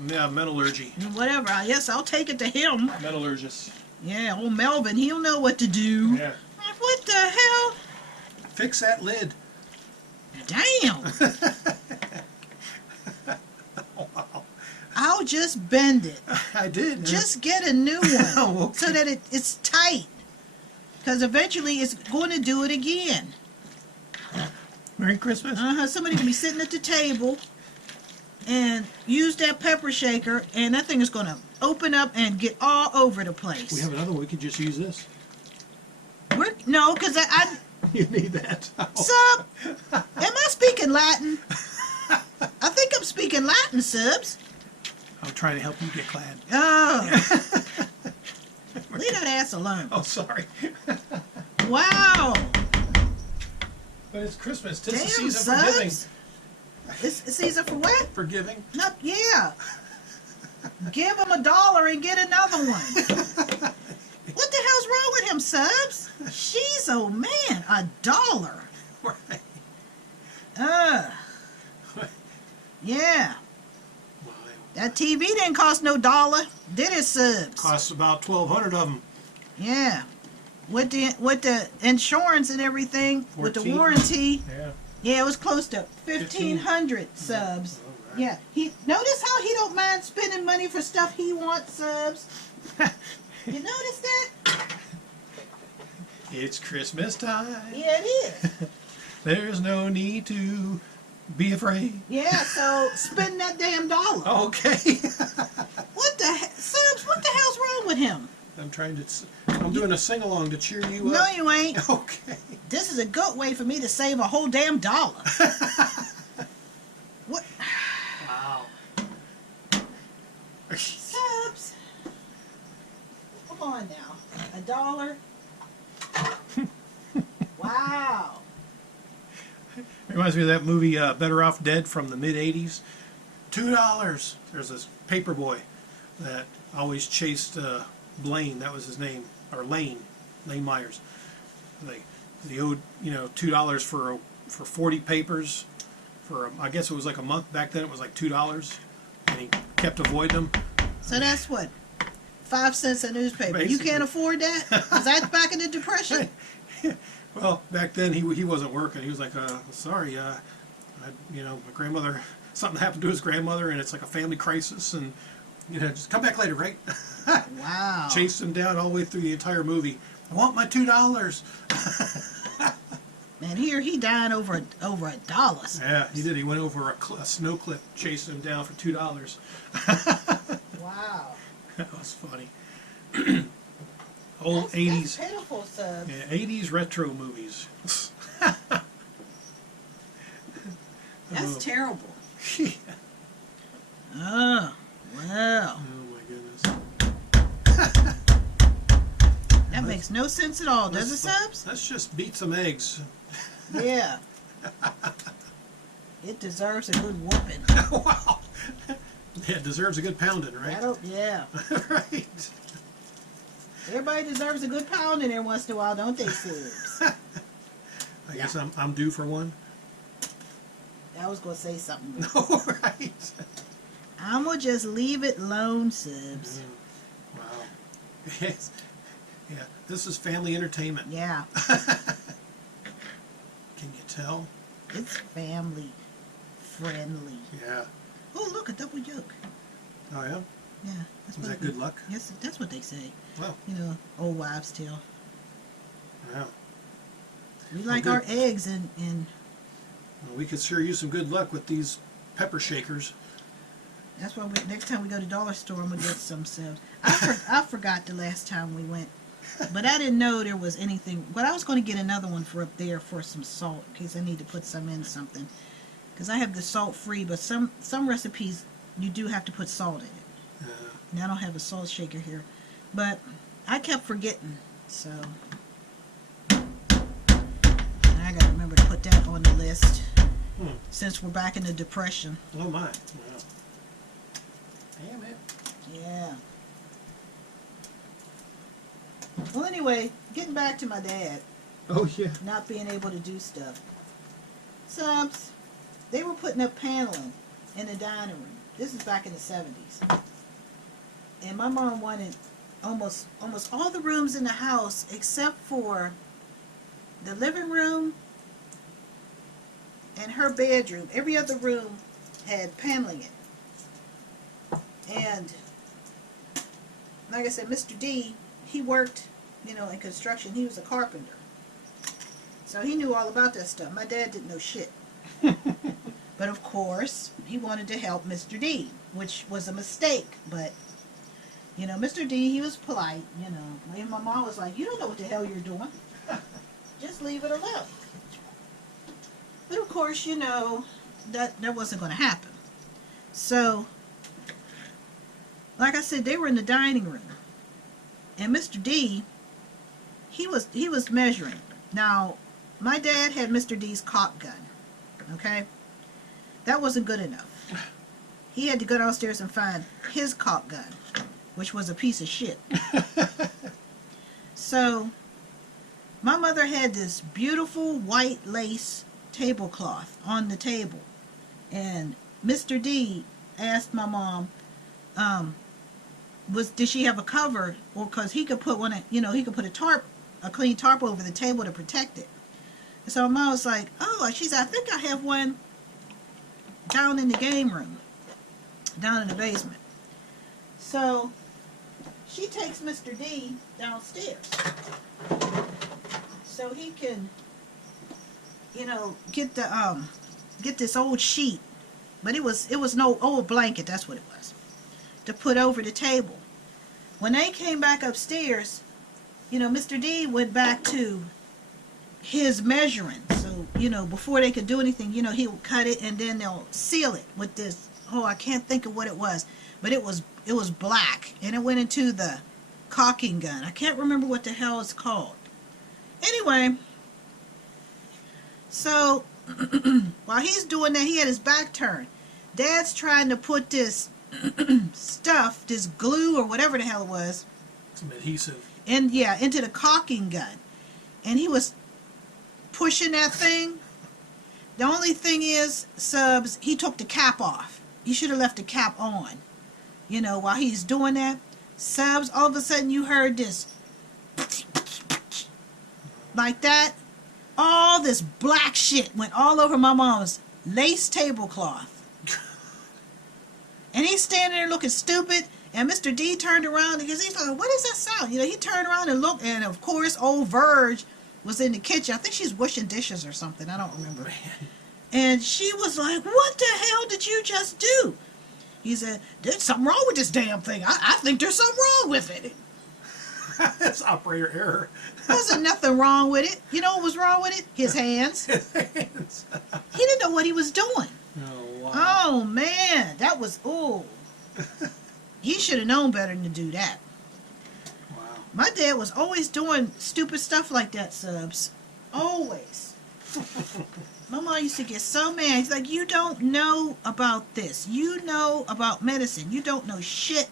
Yeah, metallurgy. whatever. Yes, I'll take it to him. Metallurgist. Yeah, old Melvin, he'll know what to do. Yeah. What the hell? Fix that lid. Damn. Wow. I'll just bend it. I did. Just get a new one Oh, okay. so that it's tight. Because eventually it's going to do it again. Merry Christmas. Somebody can be sitting at the table and use that pepper shaker, and that thing is going to open up and get all over the place. We have another one. We could just use this. No, because I You need that. Sub, am I speaking Latin? I think I'm speaking Latin, subs. I'm trying to help you get glad. Oh. Leave that ass alone. Oh, sorry. Wow. But it's Christmas. Tis Damn, the season for giving. subs. It's season for what? For giving. No, yeah. Give him $1 and get another one. What the hell's wrong with him, subs? Jeez, oh man, $1. Right. Yeah. Wow. That TV didn't cost no dollar, did it, subs? Costs about 1,200 of them. Yeah. With the insurance and everything, with the 14. warranty, Yeah. yeah, it was close to 1,500 subs. All right. Yeah. Notice how he don't mind spending money for stuff he wants, subs. You notice that? It's Christmas time. Yeah, it is. There's no need to Be afraid. Yeah, so spend that damn dollar. Okay. What the heck? Subs, what the hell's wrong with him? I'm doing a sing along to cheer you No, up. you ain't. Okay. This is a good way for me to save a whole damn dollar. What? Wow. Subs. Come on now. $1. Wow. Reminds me of that movie Better Off Dead from the mid '80s. $2. There's this paper boy that always chased Blaine. That was his name, or Lane Myers. He owed $2 for 40 papers. For I guess it was like a month back then. It was like $2, and he kept avoiding them. So that's what? 5 cents a newspaper. You Basically. can't afford that? Was that back in the Depression? Well, back then he wasn't working. He was like, sorry, my grandmother, something happened to his grandmother, and it's like a family crisis, and just come back later, right? Wow. Chased him down all the way through the entire movie. I want my $2. Man, here he dying over $1. Yeah, he did. He went over a snow cliff, chased him down for $2. Wow. That was funny. Old That's 80s, pitiful, Subs. yeah, 80s retro movies. That's Oh. terrible. Oh Oh, well. my goodness. That makes no sense at all, does it, Let's- Subs? Let's just beat some eggs. Yeah. It deserves a good whooping. Wow. Yeah, it deserves a good pounding, right? Yeah. Right. Everybody deserves a good pounding every once in a while, don't they, Subs? I guess I'm due for one. I was going to say something. No, right. I'm going to just leave it alone, Subs. Wow. Yes. Yeah, this is family entertainment. Yeah. Can you tell? It's family friendly. Yeah. Oh, look, a double yolk. Oh, yeah? Yeah. That's Was what that good luck? Yes, that's what they say. Well, Old wives' tale. yeah. We like good. our eggs and Well, we could sure use some good luck with these pepper shakers. that's why next time we go to Dollar Store, I'm going to get some subs. I forgot the last time we went. But I didn't know there was anything. But I was going to get another one for up there for some salt in case I need to put some in something. Because I have the salt free, but some recipes you do have to put salt in it. And I don't have a salt shaker here. But I kept forgetting. So I got to remember to put that on the list. Since we're back in the Depression. Oh, my. Wow. Damn it. Yeah. Well, anyway, getting back to my dad Oh, yeah. not being able to do stuff. Subs, they were putting up paneling in the dining room. This is back in the 70s. And my mom wanted almost all the rooms in the house except for the living room and her bedroom. Every other room had paneling in it. And like I said, Mr. D, he worked, in construction. He was a carpenter. So he knew all about that stuff. My dad didn't know shit. But of course, he wanted to help Mr. D, which was a mistake. But, Mr. D, he was polite, And my mom was like, you don't know what the hell you're doing. Just leave it alone. But of course, that wasn't going to happen. So, like I said, they were in the dining room. And Mr. D, he was measuring. Now, my dad had Mr. D's caulk gun. Okay? That wasn't good enough. He had to go downstairs and find his caulk gun, which was a piece of shit. So, my mother had this beautiful white lace tablecloth on the table. And Mr. D asked my mom, did she have a cover? Or because he could put he could put a clean tarp over the table to protect it. And so my mom was like, oh, she said, I think I have one down in the game room, down in the basement. So she takes Mr. D downstairs so he can, get the get this old sheet, but it was an old blanket. That's what it was, to put over the table. When they came back upstairs, you know, Mr. D went back to his measuring. So, you know, before they could do anything, you know, he would cut it and then they'll seal it with this. Oh, I can't think of what it was, but it was black and it went into the caulking gun. I can't remember what the hell it's called. Anyway, so while he's doing that, he had his back turned. Dad's trying to put this stuff, this glue or whatever the hell it was, Some adhesive. into the caulking gun. And he was pushing that thing. The only thing is, Subs, he took the cap off. He should have left the cap on. You know, while he's doing that. Subs, all of a sudden you heard this. Like that. All this black shit went all over my mom's lace tablecloth. And he's standing there looking stupid. And Mr. D turned around because he's like, what is that sound? You know, he turned around and looked. And of course, old Verge was in the kitchen. I think she's washing dishes or something. I don't remember. And she was like, what the hell did you just do? He said, there's something wrong with this damn thing. I think there's something wrong with it. That's operator error. There wasn't nothing wrong with it. You know what was wrong with it? His hands. He didn't know what he was doing. Oh, wow. Oh, man. That was, ooh. He should have known better than to do that. Wow. My dad was always doing stupid stuff like that, Subs. Always. My mom used to get so mad. He's like, you don't know about this. You know about medicine. You don't know shit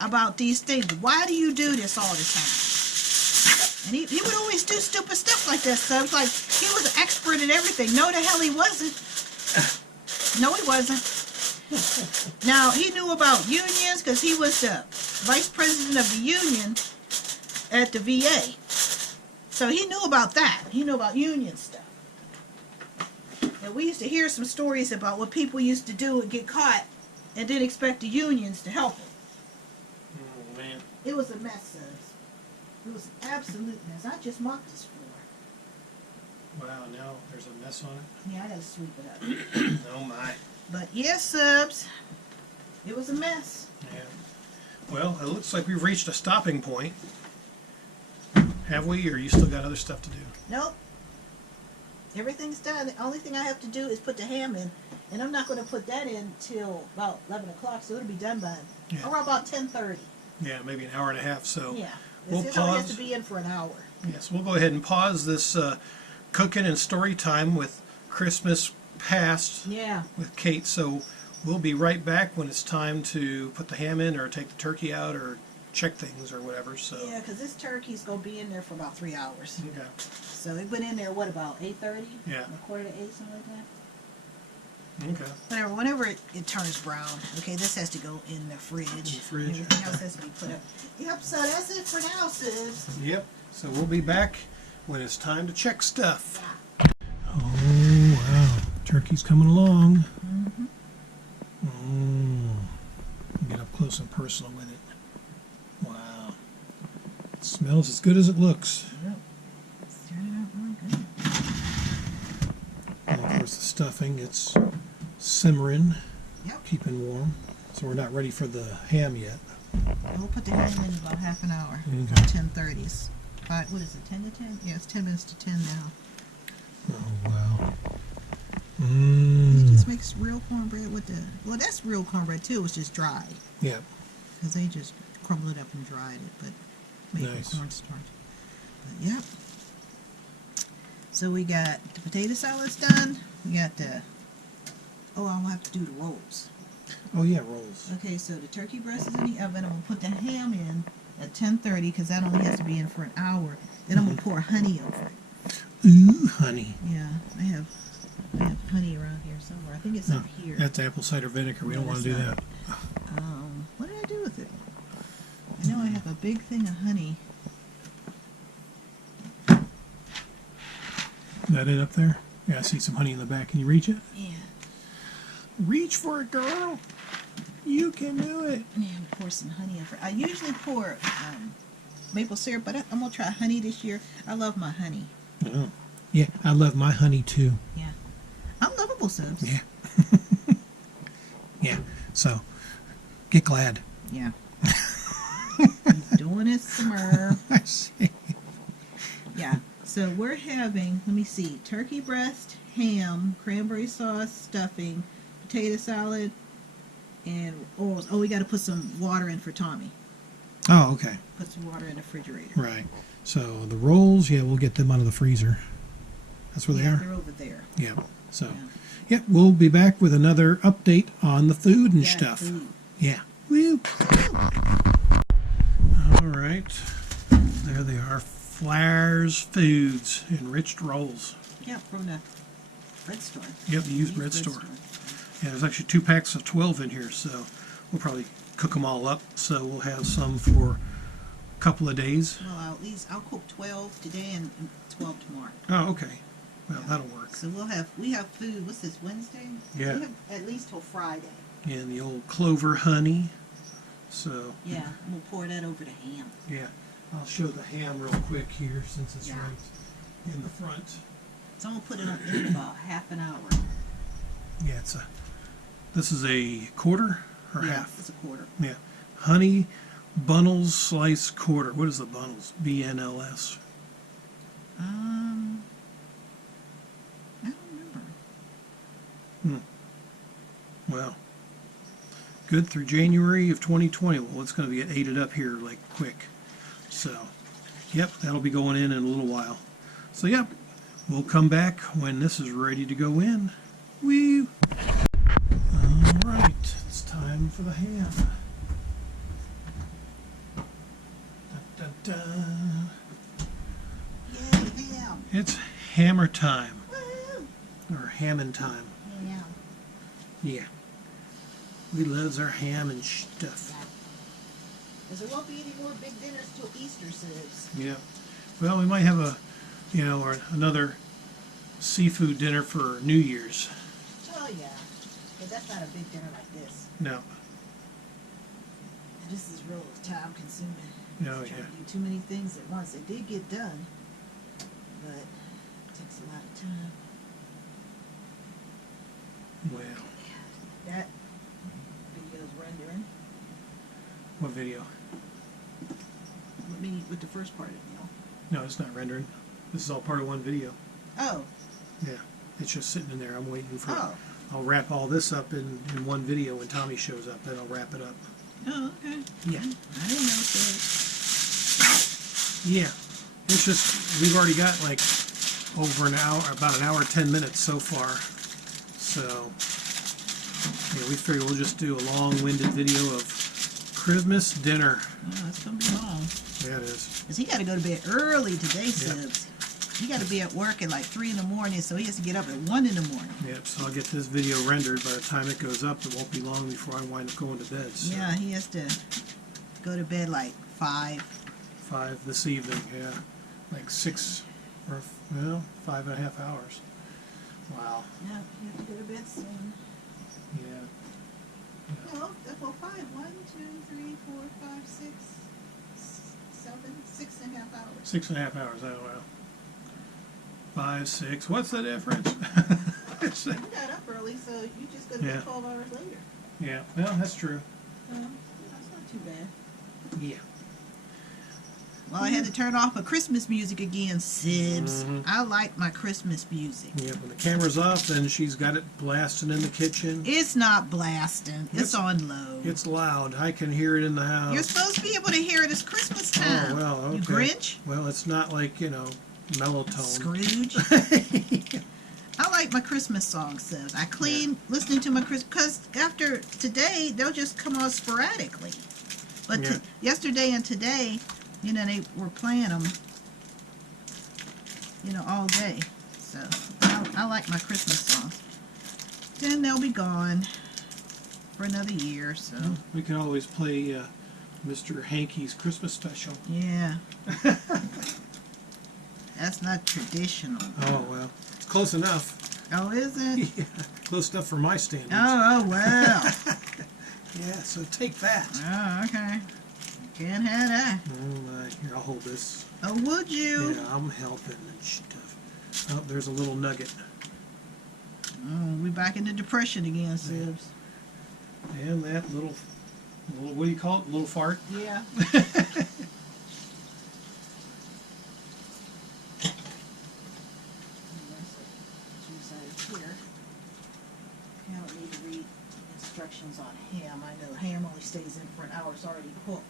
about these things. Why do you do this all the time? And he would always do stupid stuff like that. So it's like he was an expert in everything. No, the hell he wasn't. No, he wasn't. Now, he knew about unions because he was the vice president of the union at the VA. So he knew about that. He knew about union stuff. And we used to hear some stories about what people used to do and get caught and then expect the unions to help them. Oh, man. It was a mess, Subs. It was an absolute mess. I just mopped this floor. Wow, now there's a mess on it. Yeah, I gotta sweep it up. Oh, my. But yes, Subs, it was a mess. Yeah. Well, it looks like we've reached a stopping point. Have we, or you still got other stuff to do? Nope. Everything's done. The only thing I have to do is put the ham in. And I'm not going to put that in till about 11 o'clock, so it'll be done by around about 10:30. Yeah, maybe an hour and a half. So Yeah. we'll It only has pause. to be in for an hour. Yes, we'll go ahead and pause this cooking and story time with Christmas Past Yeah. with Kate. So we'll be right back when it's time to put the ham in or take the turkey out or check things or whatever. So Yeah, because this turkey's going to be in there for about 3 hours. okay. So it went in there, what, about 8:30? Yeah. A quarter to 8, something like that? Okay. Whenever it turns brown. Okay, this has to go in the fridge. fridge. Everything else has to be put up. Yep, so that's it for now, sis. Yep. So we'll be back when it's time to check stuff. Yeah. Oh, wow. Turkey's coming along. Get up close and personal with it. Wow. It smells as good as it looks. Yep. It's turning out really good. And of course, the stuffing, it's simmering, Yep. keeping warm. So we're not ready for the ham yet. We'll put the ham in about half an hour. Okay. About 10:30s. What is it, 10 to 10? Yeah, it's 10 minutes to 10 now. Oh, wow. It just makes real cornbread with the... Well, that's real cornbread, too. It's just dried. Yeah. Because they just crumbled it up and dried it, but made Nice. from cornstarch. But, yep. So we got the potato salads done. We got the... Oh, I'll have to do the rolls. Oh, yeah, rolls. Okay, so the turkey breast is in the oven. I'm going to put the ham in at 10:30 because that only has to be in for an hour. Then I'm going to pour honey over it. Ooh, honey. Yeah, I have honey around here somewhere. I think it's up here. That's apple cider vinegar. We No, don't want to that's do not. that. What did I do with it? I know I have a big thing of honey. Is that it up there? Yeah, I see some honey in the back. Can you reach it? Yeah. Reach for it, girl. You can do it. Yeah, I'm pour some honey over. I usually pour maple syrup, but I'm gonna try honey this year. I love my honey. Oh. Yeah, I love my honey too. I'm loving couple subs. Yeah. Yeah. So, get glad. Yeah. He's doing it summer. I see. Yeah. So we're having, let me see, turkey breast, ham, cranberry sauce, stuffing, potato salad, and oils. Oh, we got to put some water in for Tommy. Oh, okay. Put some water in the refrigerator. Right. So the rolls, yeah, we'll get them out of the freezer. That's where they Yeah, are. they're over there. Yeah. So, Yeah. yeah, we'll be back with another update on the food and Yeah, stuff. food. Yeah. Woo. All right. There they are. Flares Foods enriched rolls. Yeah, from the bread store. Yep, the used bread store. Yeah, there's actually 2 packs of 12 in here, so we'll probably cook them all up. So we'll have some for a couple of days. Well, at least I'll cook 12 today and 12 tomorrow. Oh, okay. Well, that'll work. So we have food. What's this, Wednesday? Yeah. We have at least till Friday. And the old clover honey. So, Yeah, I'm gonna pour that over the ham. yeah. I'll show the ham real quick here since it's Yeah. right in the front. So I'm gonna put it on in about half an hour. Yeah, this is a quarter or Yeah, half? it's a quarter. Yeah. Honey Bunnels slice quarter. What is the Bunnels? BNLS. I don't remember. Well, good through January of 2020. Well, it's going to get ate it up here like quick. So, yep, that'll be going in a little while. So, yep, we'll come back when this is ready to go in. Woo! All right, it's time for the ham. Da, da, da. Yay, ham. It's hammer time, Woo! or hamming time. Ham. Yeah. We loves our ham and stuff. Because there won't be any more big dinners till Easter, Sibs. Yeah. Well, we might have or another seafood dinner for New Year's. Oh, yeah. But that's not a big dinner like this. No. This is real time consuming. No, Trying yeah. to do too many things at once. They did get done, but it takes a lot of time. Well, That video's rendering. what video? With the first part of it, No, it's not rendering. This is all part of one video. Oh. Yeah. It's just sitting in there. I'm waiting for Oh. I'll wrap all this up in one video when Tommy shows up. Then I'll wrap it up. Oh, okay. Yeah. I didn't know so. Yeah. It's just, we've already got like over an hour, about an hour, 10 minutes so far. So, yeah, we figure we'll just do a long-winded video of Christmas dinner. Oh, it's going to be long. Yeah, it is. Because he got to go to bed early today, Sibs. He got to be at work at like 3 in the morning, so he has to get up at 1 in the morning. Yep, so I'll get this video rendered. By the time it goes up, it won't be long before I wind up going to bed. So Yeah, he has to go to bed like 5. 5 this evening, yeah. Like 6 or, 5.5 hours. Wow. Yeah, you have to go to bed soon. Yeah. No, well, 5. 1, 2, 3, 4, 5, 6, 7, 6.5 hours. 6.5 hours, oh wow. 5, 6, what's the difference? You got up early, so you just go to bed Yeah. 12 hours later. Yeah, well, that's true. So, that's not too bad. Yeah. Well, I had to turn off my Christmas music again, Sibs. Mhm. I like my Christmas music. Yeah, when the camera's off, then she's got it blasting in the kitchen. It's not blasting. It's on low. It's loud. I can hear it in the house. You're supposed to be able to hear it. It's Christmas time. Oh, well, okay. You Grinch? Well, it's not like, mellow tone. Scrooge? I like my Christmas songs, Sibs. I clean listening to my Christmas, because after today, they'll just come on sporadically. But Yeah. yesterday and today, they were playing them, all day. So I like my Christmas songs. Then they'll be gone for another year. So We can always play Mr. Hankey's Christmas special. yeah, that's not traditional. Oh, well. It's close enough. Oh, is it? Yeah, close enough for my standards. Oh, well. Yeah, so take that. Oh, okay. Can't have that. Oh, my. Here, I'll hold this. Oh, would you? Yeah, I'm helping and stuff. Oh, there's a little nugget. We back into depression again, Sibs. And that little, what do you call it? Little fart. Yeah. Here. I don't need to read instructions on ham. I know ham only stays in for an hour. It's already cooked.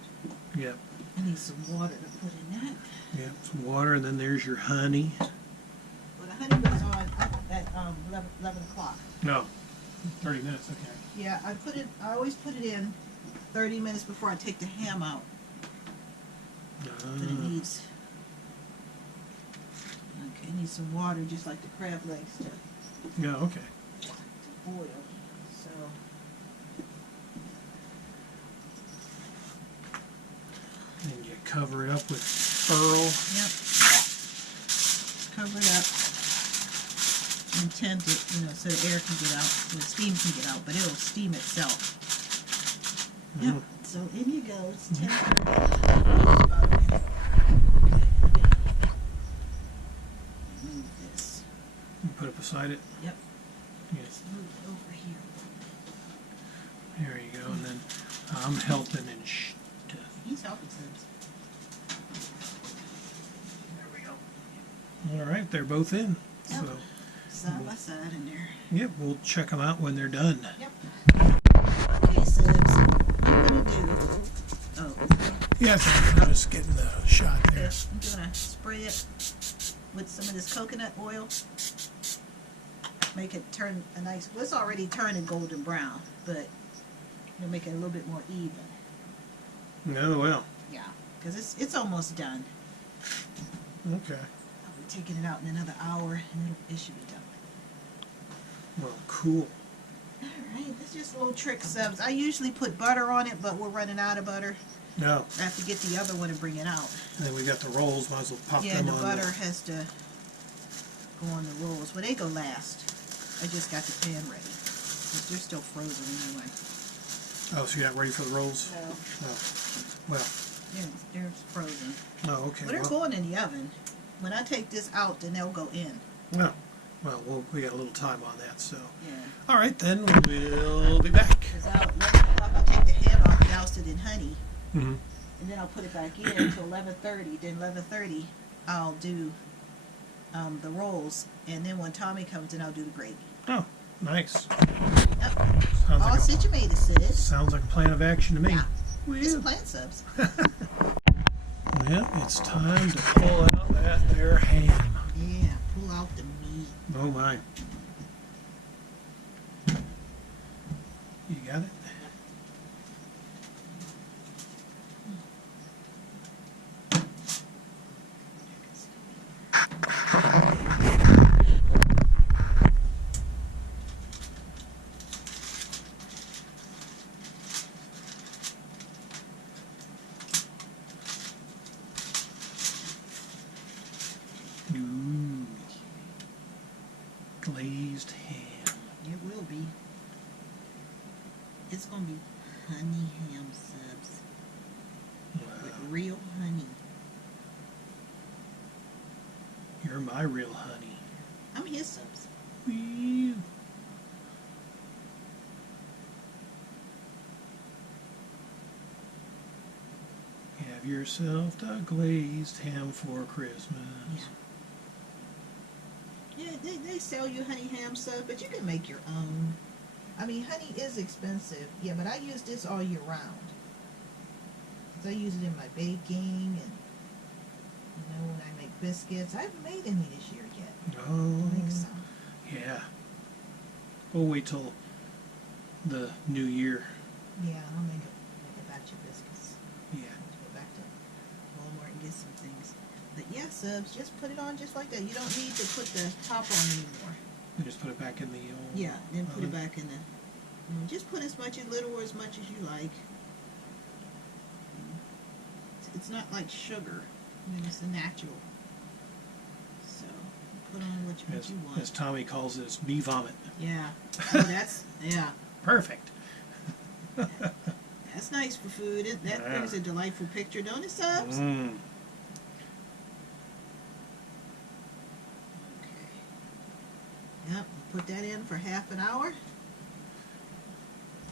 Yep. I need some water to put in that. Yep. Some water, and then there's your honey. Well, the honey goes on at 11 o'clock. No. 30 minutes. Okay. Yeah, I always put it in 30 minutes before I take the ham out. But it needs, okay, it needs some water just like the crab legs to Yeah. Okay. boil. So, And you cover it up with furl. yep. Cover it up. And tend to, so the air can get out, so the steam can get out, but it'll steam itself. Yep. So in you go. It's 10:30. Move this. You put it beside it. Yep. Yes. Let's move it over here. There you go. And then I'm helping and stuff. He's helping Sibs. There we go. All right, they're both in. Yep. So, Side by side in there. yep, we'll check them out when they're done. Yep. Okay, Sibs. What I'm gonna do? Oh, Yeah, I'm just getting the shot there. I'm gonna spray it with some of this coconut oil. Make it turn a nice. Well, it's already turning golden brown, but you'll make it a little bit more even. Oh, well. Yeah, because it's almost done. Okay. I'll be taking it out in another hour, and it should be done. Well, cool. All right, that's just a little trick, Subs. I usually put butter on it, but we're running out of butter. No. I have to get the other one and bring it out. And then we got the rolls. Might as well pop Yeah, them the on. butter has to go on the rolls. Well, they go last. I just got the pan ready. 'Cause they're still frozen anyway. Oh, so you're not ready for the rolls? So, Oh. Well. they're frozen. Oh, okay. But they're Well, going in the oven. When I take this out, then they'll go in. no. Well, we got a little time on that, so. Yeah. All right, then we'll be back. Because I'll take the ham off, douse it in honey, Mm-hmm. and then I'll put it back in until 11:30. Then 11:30, I'll do the rolls, and then when Tommy comes in, I'll do the gravy. Oh, nice. Yep. Sounds All like, situated, sis. sounds like a plan of action to me. Yeah. It's Well, plant Subs. well, it's time to pull out that there ham. Yeah, pull out the meat. Oh, my. You got it? Ooh. Glazed ham. It will be. It's gonna be honey ham Subs with Wow. real honey. You're my real honey. I'm his Subs. Wee. Have yourself a glazed ham for Christmas. Yeah, they sell you honey ham Subs, but you can make your own. I mean, honey is expensive. Yeah, but I use this all year round. 'Cause I use it in my baking and, when I make biscuits. I haven't made any this year yet. Oh, I'll make some. yeah. We'll wait till the new year. Yeah, I'll make a batch of biscuits. Yeah. Go back to Walmart and get some things. But yeah, Subs, just put it on just like that. You don't need to put the top on anymore. And just put it back in the old. Yeah, then put it oven. back in the. Just put as much, as little or as much as you like. It's not like sugar. It's a natural. So put on what As, you as want. Tommy calls it, it's bee vomit. Yeah. Oh, that's yeah. Perfect. That's nice for food. That Yeah. brings a delightful picture, don't it, Subs? Mm. Okay. Yep, Put that in for half an hour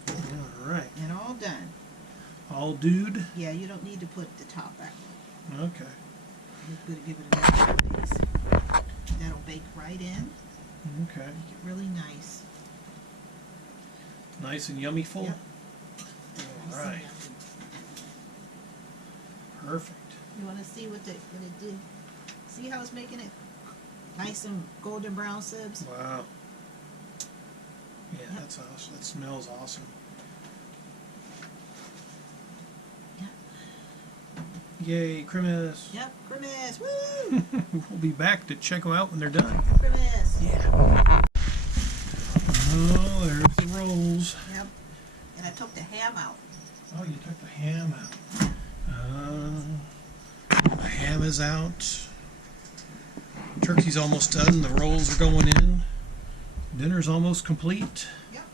All right. and all done. All dude. Yeah, you don't need to put the top back on. Okay. Just gonna give it another 2 days. That'll bake right in. Okay. Make it really nice. Nice and yummy full. Yep. All right. Perfect. You want to see what it did? See how it's making it nice and golden brown sibs? Wow. Yeah, Yep. that's awesome. That smells awesome. Yep. Yay, Christmas. Yep, grimace. Woo! We'll be back to check them out when they're done. Grimace. Yeah. Oh, there's the rolls. Yep. And I took the ham out. Oh, you took the ham out. The ham is out. Turkey's almost done. The rolls are going in. Dinner's almost complete. Yep.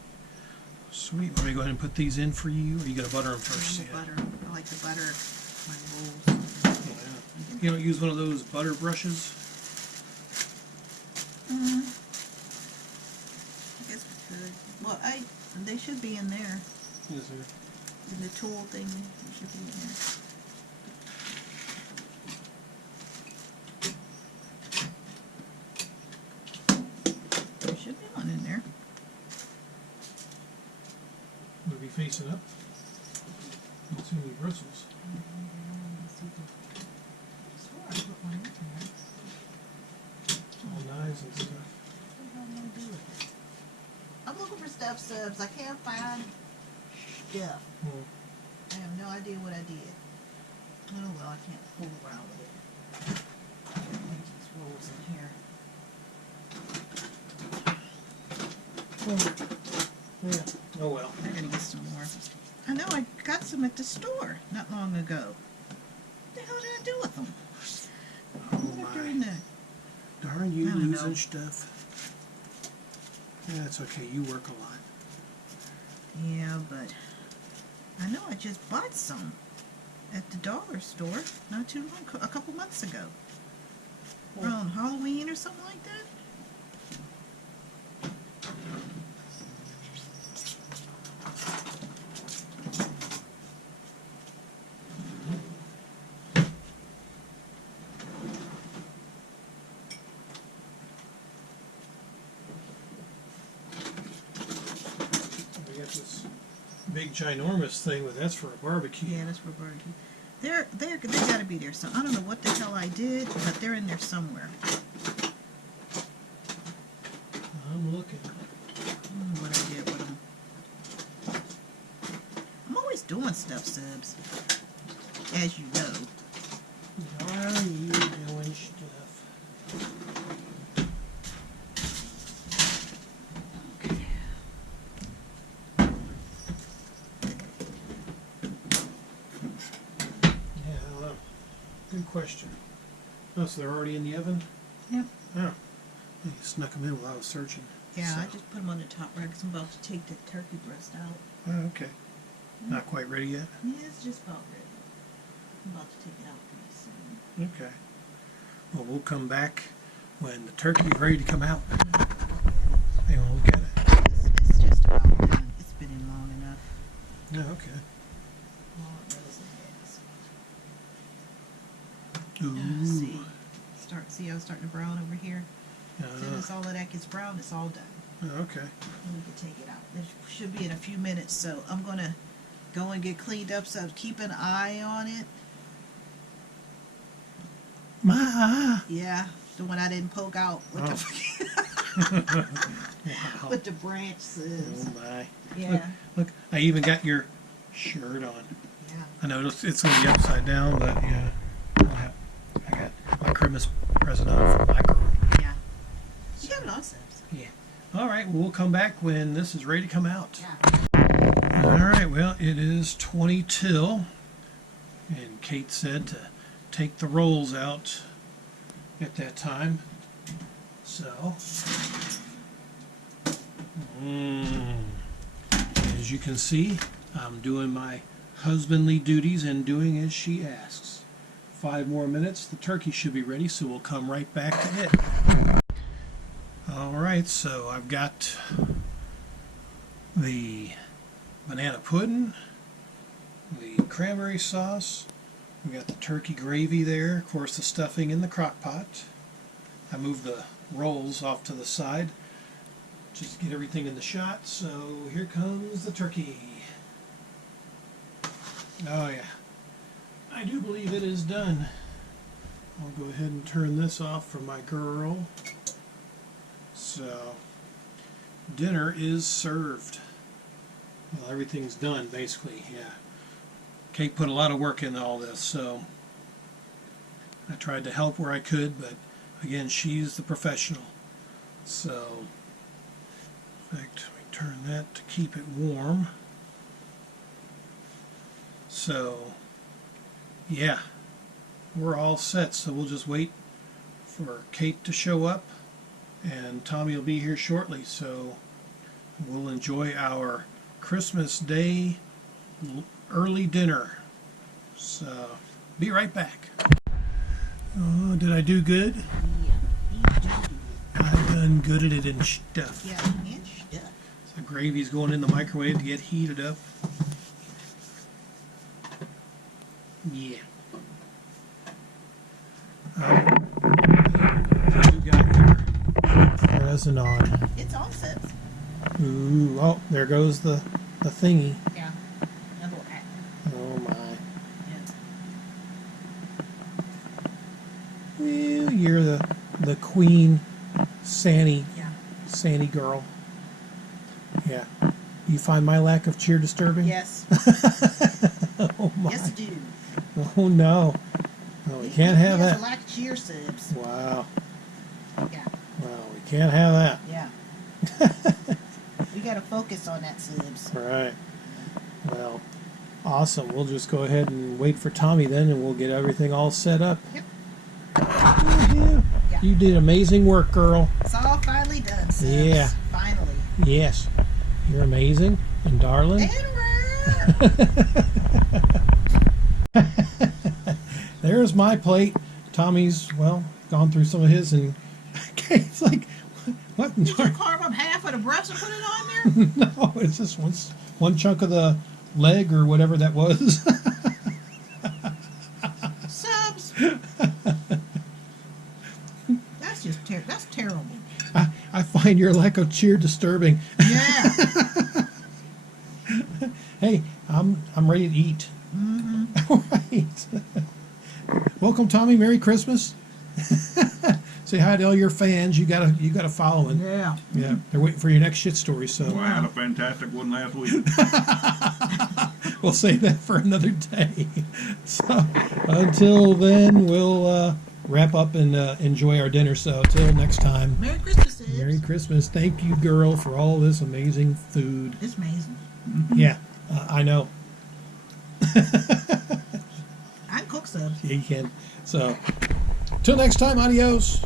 Sweet. Want me to go ahead and put these in for you, or you gotta butter them first? And the butter. I like to butter my rolls. Yeah. You don't use one of those butter brushes? I guess we could. Well, they should be in there. Is there? In the tool thing, they should be in there. There should be one in there. Would it be facing up? Don't see any bristles. Sure, I put one in there. All knives and stuff. What am I gonna do with it? I'm looking for stuff subs. I can't find stuff. Hmm. I have no idea what I did. Oh well, I can't fool around with it. These rolls in here. Yeah. Oh well. I gotta get some more. I know I got some at the store not long ago. What the hell did I do with them? Oh What during my. the Darn you I don't losing know. stuff. Yeah, it's okay. You work a lot. Yeah, but I know I just bought some at the dollar store not too long, a couple months ago. Around Halloween or something like that. We got this big ginormous thing, but that's for a barbecue. Yeah, that's for barbecue. They gotta be there. So I don't know what the hell I did, but they're in there somewhere. I'm looking. I don't know what I did with them. I'm always doing stuff, subs. As you know. Are you doing stuff? Yeah, good question. Oh, so they're already in the oven? Yep. Oh. You snuck them in while I was searching. Yeah, I So- just put them on the top rack because I'm about to take the turkey breast out. Oh, okay. Not quite ready yet? Yeah, it's just about ready. I'm about to take it out pretty soon. Okay. Well, we'll come back when the turkey's ready to come out. And we'll look at it. It's just about done. It's been in long enough. Oh, okay. Well, it really has. Ooh. See how it's starting to brown over here? As soon as all of that gets brown, it's all done. Okay. And we can take it out. It should be in a few minutes, so I'm gonna go and get cleaned up, so keep an eye on it. Ma. Yeah, the one I didn't poke out with Wow. the with the branches. Oh my. Yeah, Look, I even got your shirt on. yeah. I know it's going to be upside down, but yeah. I got my Christmas present on for my girl. Yeah. You got it on, Subs. Yeah. All right, well, we'll come back when this is ready to come out. Yeah. All right, well, it is 20 till, and Kate said to take the rolls out at that time. So, as you can see, I'm doing my husbandly duties and doing as she asks. 5 more minutes, the turkey should be ready, so we'll come right back to it. All right, so I've got the banana pudding, the cranberry sauce, we got the turkey gravy there, of course the stuffing in the crock pot. I moved the rolls off to the side just to get everything in the shot, so here comes the turkey. Oh yeah, I do believe it is done. I'll go ahead and turn this off for my girl. So, dinner is served. Well, everything's done, basically, yeah. Kate put a lot of work into all this, so I tried to help where I could, but again, she's the professional. So, in fact, let me turn that to keep it warm. So, yeah, we're all set, so we'll just wait for Kate to show up, and Tommy will be here shortly, so we'll enjoy our Christmas Day early dinner. So, be right back. Oh, did I do good? Yeah. I done good at it and stuff. Yeah, and stuff. So gravy's going in the microwave to get heated up. Yeah. What you got here? Present on. It's all set. Ooh, oh, there goes the thingy. Yeah. Another one. Oh my. Yeah. Well, you're the queen, Sandy Yeah. girl. Yeah. You find my lack of cheer disturbing? Yes. Oh my. Yes, dude. Oh no. No, we can't have He has that. a lack of cheer subs. Wow. Yeah. Well, we can't have that. Yeah. We gotta focus on that subs. Right. Well, awesome. We'll just go ahead and wait for Tommy then, and we'll get everything all set up. Yep. Yeah. Yeah. You did amazing work, girl. It's all finally done, subs. Yeah. Finally. Yes. You're amazing and darling. And There's my plate. Tommy's, well, gone through some of his, and it's like, what? did you carve up half of the breast and put it on there? No, it's just one chunk of the leg or whatever that was. Subs. That's just that's terrible. I find your lack of cheer disturbing. Yeah. Hey, I'm ready to eat. Mm-hmm. All right. Welcome, Tommy. Merry Christmas. Say hi to all your fans. You gotta follow it. Yeah. Yeah, they're waiting for your next shit story. So Well, I had a fantastic one last week. we'll save that for another day. So until then, we'll wrap up and enjoy our dinner. So till next time, Merry Christmas, subs. Merry Christmas. Thank you, girl, for all this amazing food. It's amazing. Yeah, I know. I can cook subs. You can. So till next time, adios.